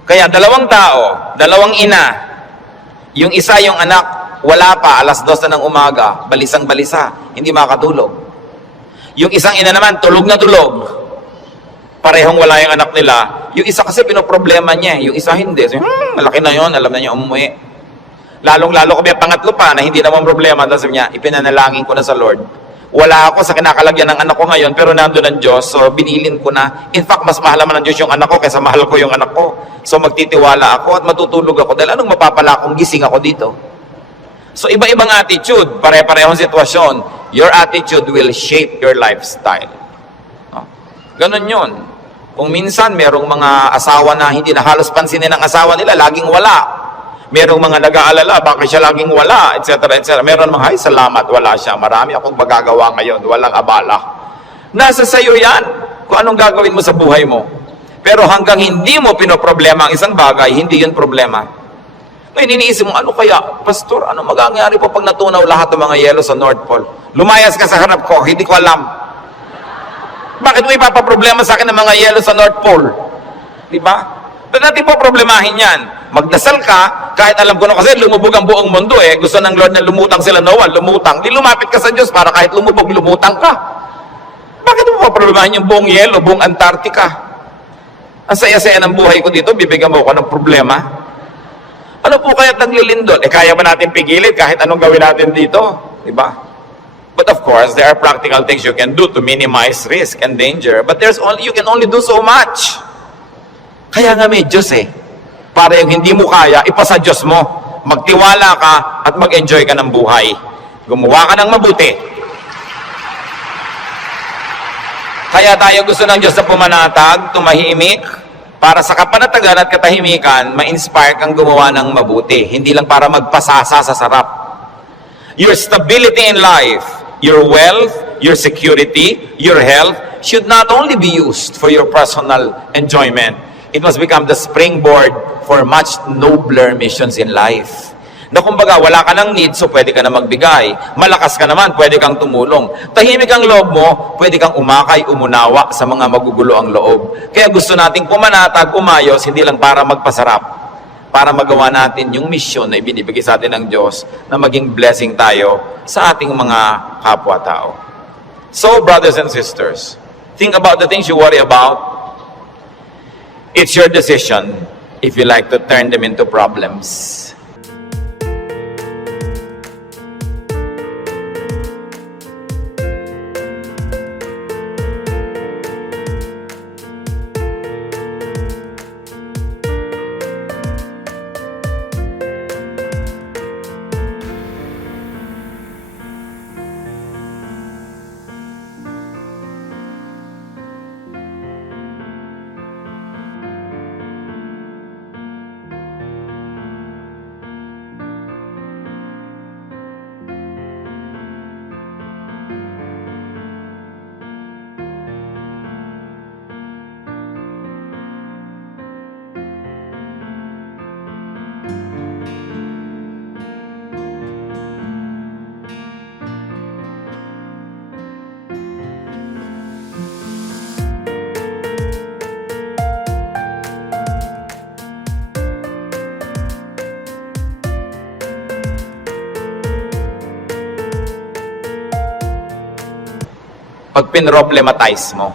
Kaya dalawang tao, dalawang ina, yung isa yung anak, wala pa, alas 2 na ng umaga, balisang-balisa, hindi makatulog. Yung isang ina naman, tulog na tulog. Parehong wala yung anak nila. Yung isa kasi pinoproblema niya, yung isa hindi. So, malaki na yon, alam na niya umuwi. Lalong-lalo ko may pangatlo pa na hindi naman problema. Tapos sabi niya, ipinanalangin ko na sa Lord. Wala ako sa kinakalagyan ng anak ko ngayon, pero nandun ang Diyos, so binilin ko na. In fact, mas mahal naman ng Diyos yung anak ko kaysa mahal ko yung anak ko. So magtitiwala ako at matutulog ako dahil anong mapapala kung gising ako dito? So iba-ibang attitude, pare-parehong sitwasyon. Your attitude will shape your lifestyle. No? Ganon yun. Kung minsan merong mga asawa na hindi na halos pansinin ng asawa nila, laging wala. Merong mga nag-aalala, bakit siya laging wala, etc. etc. Meron mga, ay salamat, wala siya. Marami akong magagawa ngayon, walang abala. Nasa sayo yan, kung anong gagawin mo sa buhay mo. Pero hanggang hindi mo pinoproblema ang isang bagay, hindi yun problema. Ngayon, iniisip mo, ano kaya, Pastor, ano magagawa po pag natunaw lahat ng mga yelo sa North Pole? Lumayas ka sa harap ko, hindi ko alam. Bakit mo ipapaproblema sa akin ng mga yelo sa North Pole? Diba? Doon natin po problemahin yan. Magdasal ka, kahit alam ko na kasi lumubog ang buong mundo eh. Gusto ng Lord na lumutang sila, Noah, lumutang. Di lumapit ka sa Diyos para kahit lumubog, lumutang ka. Bakit mo pa problemahin yung buong yelo, buong Antarctica? Ang saya-saya ng buhay ko dito, bibigyan mo ko ng problema. Ano po kaya't naglilindol? Eh kaya ba natin pigilin kahit anong gawin natin dito? Diba? But of course, there are practical things you can do to minimize risk and danger. But you can only do so much. Kaya nga may Diyos eh. Para yung hindi mo kaya, ipasa Diyos mo. Magtiwala ka at mag-enjoy ka ng buhay. Gumawa ka ng mabuti. Kaya tayo gusto ng Diyos na pumanatag, tumahimik, para sa kapanatagan at katahimikan, ma-inspire kang gumawa ng mabuti. Hindi lang para magpasasa sa sarap. Your stability in life, your wealth, your security, your health, should not only be used for your personal enjoyment. It must become the springboard for much nobler missions in life. Na kumbaga, wala ka ng need, so pwede ka na magbigay. Malakas ka naman, pwede kang tumulong. Tahimik ang loob mo, pwede kang umakay, umunawa sa mga magugulo ang loob. Kaya gusto nating pumanatag, umayos, hindi lang para magpasarap. Para magawa natin yung misyon na ibinibigay sa atin ng Diyos na maging blessing tayo sa ating mga kapwa-tao. So, brothers and sisters, think about the things you worry about. It's your decision if you like to turn them into problems. Pag pinroblematize mo.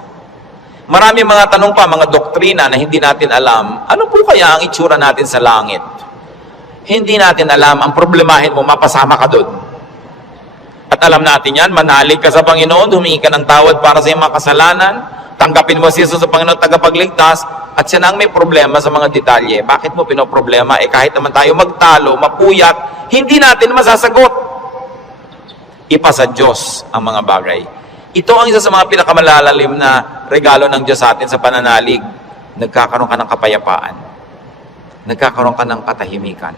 Marami mga tanong pa, mga doktrina na hindi natin alam. Ano po kaya ang itsura natin sa langit? Hindi natin alam. Ang problemahin mo, mapasama ka doon. At alam natin yan, manalig ka sa Panginoon, humingi ka ng tawad para sa iyong mga kasalanan, tanggapin mo si Jesus sa Panginoon tagapagligtas, at siya na ang may problema sa mga detalye. Bakit mo pinoproblema? Eh kahit naman tayo magtalo, mapuyat, hindi natin masasagot. Ipa sa Diyos ang mga bagay. Ito ang isa sa mga pinakamalalalim na regalo ng Diyos sa atin sa pananalig. Nagkakaroon ka ng kapayapaan. nagkakaroon ka ng katahimikan.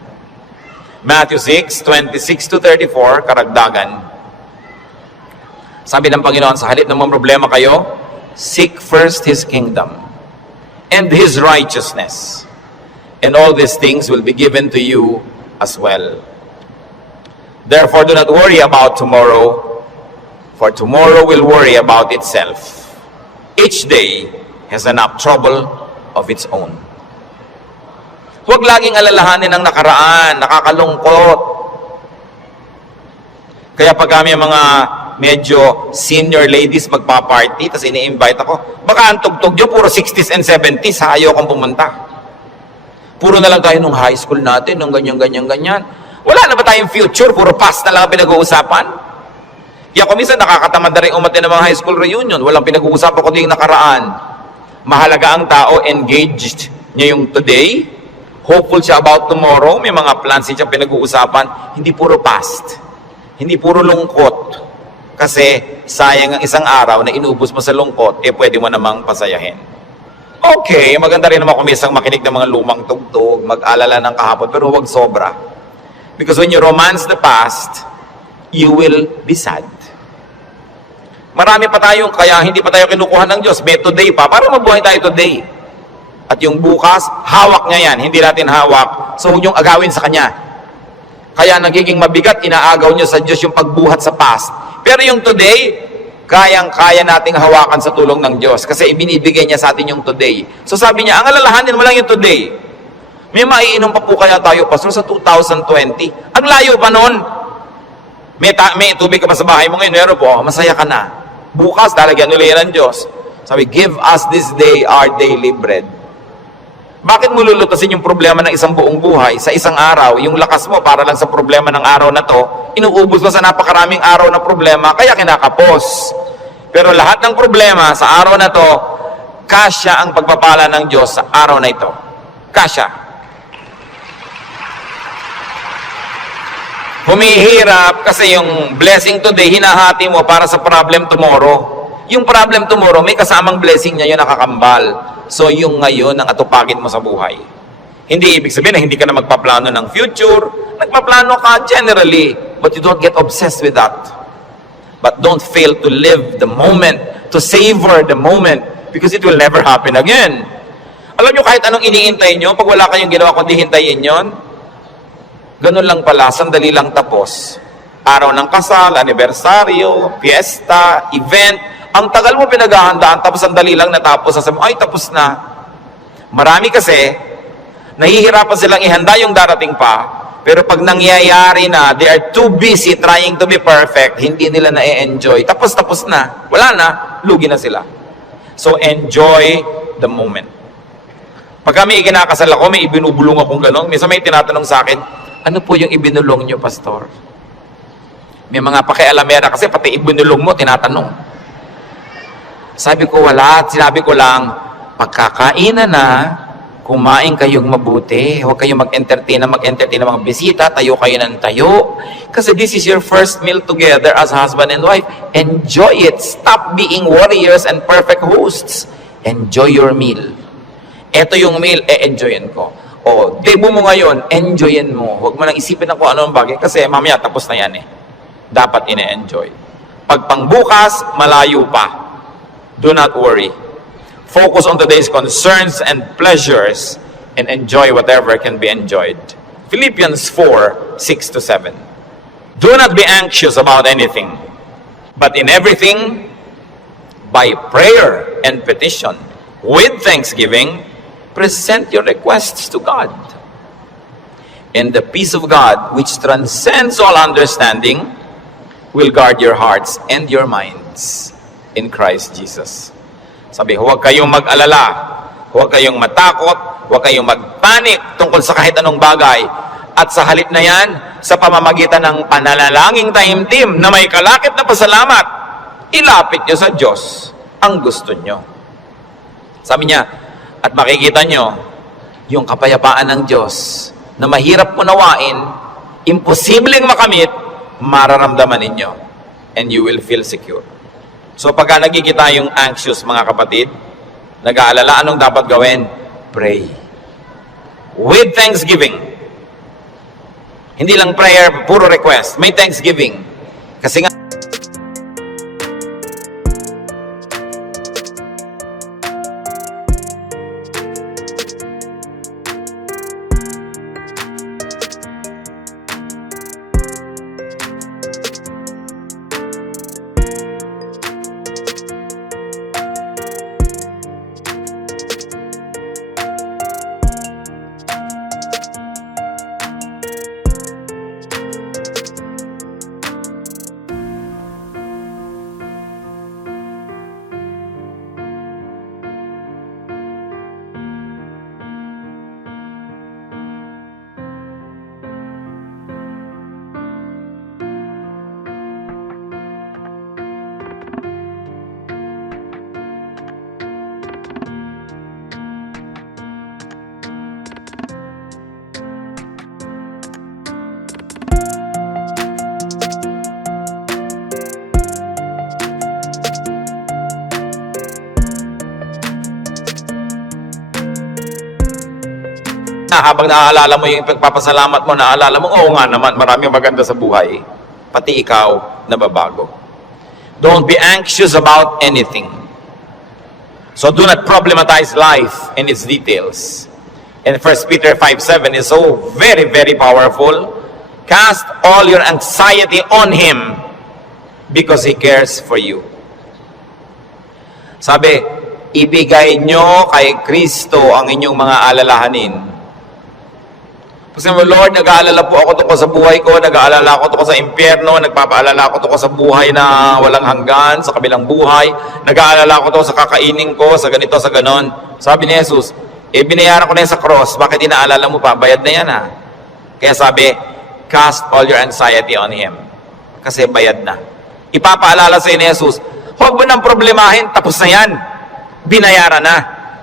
Matthew 6:26-34, karagdagan. Sabi ng Panginoon, sa halip ng mga problema kayo, seek first His kingdom and His righteousness, and all these things will be given to you as well. Therefore, do not worry about tomorrow, for tomorrow will worry about itself. Each day has enough trouble of its own. Huwag laging alalahanin ang nakaraan, nakakalungkot. Kaya pag kami mga medyo senior ladies magpa-party, tapos ini-invite ako, baka ang tugtog nyo, puro 60s and 70s, ayaw kong pumunta. Puro na lang tayo nung high school natin, nung ganyan. Wala na ba tayong future? Puro past na lang ang pinag-uusapan? Kaya kung minsan nakakatamad na rin umatin ng mga high school reunion, walang pinag-uusapan kundi yung nakaraan. Mahalaga ang tao, engaged niya yung today, hopeful siya about tomorrow, may mga plans siya pinag-uusapan, hindi puro past, hindi puro lungkot. Kasi sayang ang isang araw na inubos mo sa lungkot, pwede mo namang pasayahin. Okay, maganda rin naman kung minsan makinig ng mga lumang tugtog, mag-alala ng kahapon, pero huwag sobra. Because when you romance the past, you will be sad. Marami pa tayong, kaya hindi pa tayo kinukuha ng Diyos, may today pa, para mabuhay tayo today. At yung bukas, hawak niya yan, hindi natin hawak, so huwag niyong agawin sa Kanya. Kaya nagiging mabigat, inaagaw niyo sa Diyos yung pagbuhat sa past. Pero yung today, kayang-kaya nating hawakan sa tulong ng Diyos kasi ibinibigay niya sa atin yung today. So sabi niya, ang alalahanin mo lang yung today. May maiinom pa po kaya tayo, Pastor, sa 2020. Ang layo pa nun. May tubig ka pa sa bahay mo ngayon, meron po, masaya ka na. Bukas, talagyan ulit ng Diyos. Sabi, give us this day our daily bread. Bakit mo lulutasin yung problema ng isang buong buhay sa isang araw? Yung lakas mo para lang sa problema ng araw na to, inuubos mo sa napakaraming araw na problema, kaya kinakapos. Pero lahat ng problema sa araw na to, kasya ang pagpapala ng Diyos sa araw na ito. Kasya. Humihirap kasi yung blessing today, hinahati mo para sa problem tomorrow. Yung problem tomorrow, may kasamang blessing niya, yun nakakambal. So, yung ngayon ang atupagin mo sa buhay. Hindi ibig sabihin na hindi ka na magpaplano ng future. Nagpaplano ka generally, but you don't get obsessed with that. But don't fail to live the moment, to savor the moment, because it will never happen again. Alam nyo, kahit anong iniintay nyo, pag wala kayong ginawa kundi hintayin yon, ganun lang pala, sandali lang tapos. Araw ng kasal, anibersaryo, fiesta, event, ang tagal mo pinaghahandaan, tapos sandali lang natapos, sasabi, ay tapos na. Marami kasi, nahihirapan silang ihanda yung darating pa, pero pag nangyayari na, they are too busy trying to be perfect, hindi nila na-enjoy. Tapos na. Wala na, lugi na sila. So, enjoy the moment. Pag kami ikinakasal ako, may ibinubulong akong gano'n. Minsan may tinatanong sa akin, ano po yung ibinulong nyo, Pastor? May mga pakialamera kasi pati ibinulong mo, tinatanong. Sabi ko, wala. Sinabi ko lang, pagkakainan na, kumain kayong mabuti. Huwag kayong mag-entertain ng mga bisita. Tayo kayo ng tayo. Kasi this is your first meal together as husband and wife. Enjoy it. Stop being warriors and perfect hosts. Enjoy your meal. Ito yung meal, enjoyin ko. O, debo mo ngayon, enjoyin mo. Huwag mo nang isipin na kung ano ang bagay. Kasi mamaya tapos na yan eh. Dapat ine-enjoy. Pag pangbukas, malayo pa. Do not worry. Focus on today's concerns and pleasures and enjoy whatever can be enjoyed. Philippians 4:6-7. Do not be anxious about anything, but in everything, by prayer and petition, with thanksgiving, present your requests to God. And the peace of God, which transcends all understanding, will guard your hearts and your minds in Christ Jesus. Sabi, huwag kayong mag-alala, huwag kayong matakot, huwag kayong mag-panic tungkol sa kahit anong bagay. At sa halip na yan, sa pamamagitan ng pananalangin taimtim na may kalakip na pasalamat, ilapit nyo sa Diyos ang gusto nyo. Sabi niya, at makikita nyo yung kapayapaan ng Diyos na mahirap unawain, imposibleng makamit, mararamdaman ninyo, and you will feel secure. So pagka nagkikita yung anxious mga kapatid, nag-aalala, anong dapat gawin? Pray. with thanksgiving. Hindi lang prayer, puro request. May thanksgiving. Kasi nga, habang naaalala mo yung pagpapasalamat mo, naaalala mo, oo nga naman, maraming maganda sa buhay. Pati ikaw, nababago. Don't be anxious about anything. So do not problematize life and its details. And 1 Peter 5:7 is so very, very powerful. Cast all your anxiety on Him because He cares for you. Sabi, ibigay nyo kay Kristo ang inyong mga alalahanin. Kasi Lord, nag-aalala po ako tungkol sa buhay ko, nag-aalala ako tungkol sa impyerno, nagpapaalala ako tungkol sa buhay na walang hanggan, sa kabilang buhay, nag-aalala ako tungkol sa kakainin ko, sa ganito, sa ganon. Sabi ni Jesus, binayaran ko na yan sa cross, bakit inaalala mo pa? Bayad na yan ha. Kaya sabi, cast all your anxiety on Him. Kasi bayad na. Ipapaalala sa ni Jesus, huwag mo nang problemahin, tapos na yan. Binayaran na.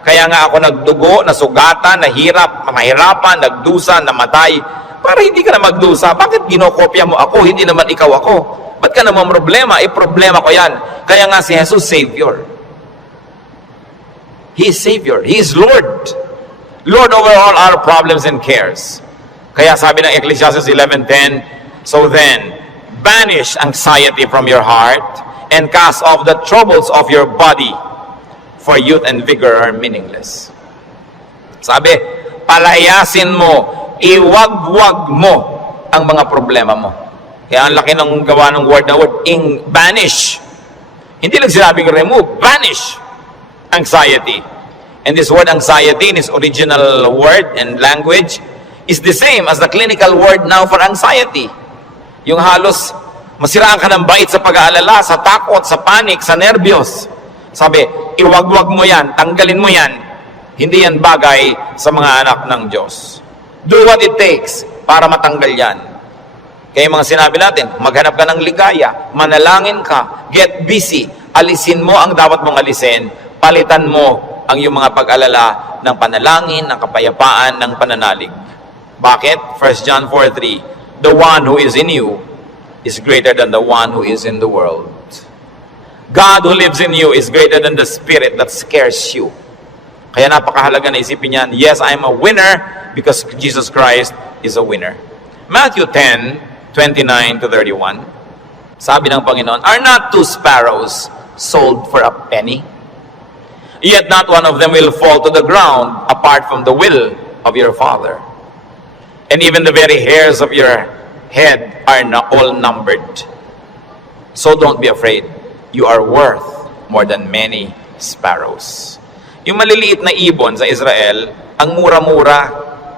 Kaya nga ako nagdugo, nasugatan, mahirapan, nagdusa, namatay. Para hindi ka na magdusa. Bakit ginokopya mo ako? Hindi naman ikaw ako. Ba't ka naman problema? Problema ko yan. Kaya nga si Jesus, Savior. He is Savior. He is Lord. Lord over all our problems and cares. Kaya sabi ng Ecclesiastes 11:10, so then, banish anxiety from your heart and cast off the troubles of your body, for youth and vigor are meaningless. Sabi, palayasin mo, iwagwag mo ang mga problema mo. Kaya ang laki ng gawa ng word na word, banish. Hindi lang sinabing remove, banish anxiety. And this word anxiety in its original word and language is the same as the clinical word now for anxiety. Yung halos masiraan ka ng bait sa pag-aalala, sa takot, sa panic, sa nervyos. Sabi, iwagwag mo yan, tanggalin mo yan. Hindi yan bagay sa mga anak ng Diyos. Do what it takes para matanggal yan. Kaya mga sinabi natin, maghanap ka ng ligaya, manalangin ka, get busy, alisin mo ang dapat mong alisin, palitan mo ang iyong mga pag-alala ng panalangin, ng kapayapaan, ng pananalig. Bakit? 1 John 4:3, the one who is in you is greater than the one who is in the world. God who lives in you is greater than the spirit that scares you. Kaya napakahalaga na isipin yan, yes, I am a winner because Jesus Christ is a winner. Matthew 10:29-31, sabi ng Panginoon, are not 2 sparrows sold for a penny? Yet not one of them will fall to the ground apart from the will of your Father. And even the very hairs of your head are all numbered. So don't be afraid. You are worth more than many sparrows. Yung maliliit na ibon sa Israel, ang mura-mura,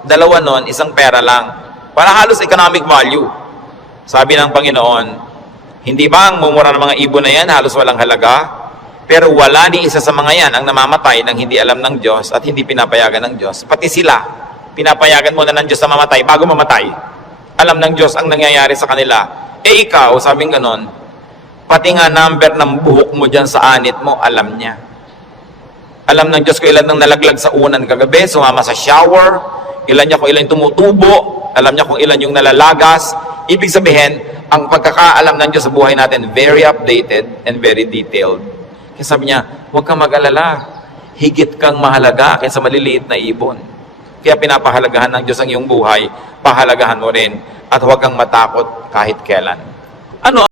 dalawa nun, isang pera lang. Para halos economic value. Sabi ng Panginoon, hindi ba ang mumura ng mga ibon na yan, halos walang halaga? Pero wala ni isa sa mga yan ang namamatay nang hindi alam ng Diyos at hindi pinapayagan ng Diyos. Pati sila, pinapayagan muna ng Diyos na mamatay bago mamatay. Alam ng Diyos ang nangyayari sa kanila. Ikaw, sabing ganon, pati nga number ng buhok mo dyan sa anit mo, alam niya. Alam ng Diyos kung ilan nang nalaglag sa unan kagabi, sumama sa shower, ilan niya kung ilan yung tumutubo, alam niya kung ilan yung nalalagas. Ibig sabihin, ang pagkakaalam ng Diyos sa buhay natin, very updated and very detailed. Kaya sabi niya, huwag kang mag-alala. Higit kang mahalaga kaysa maliliit na ibon. kaya pinapahalagahan ng Diyos ang iyong buhay, pahalagahan mo rin at huwag kang matakot kahit kailan. Ano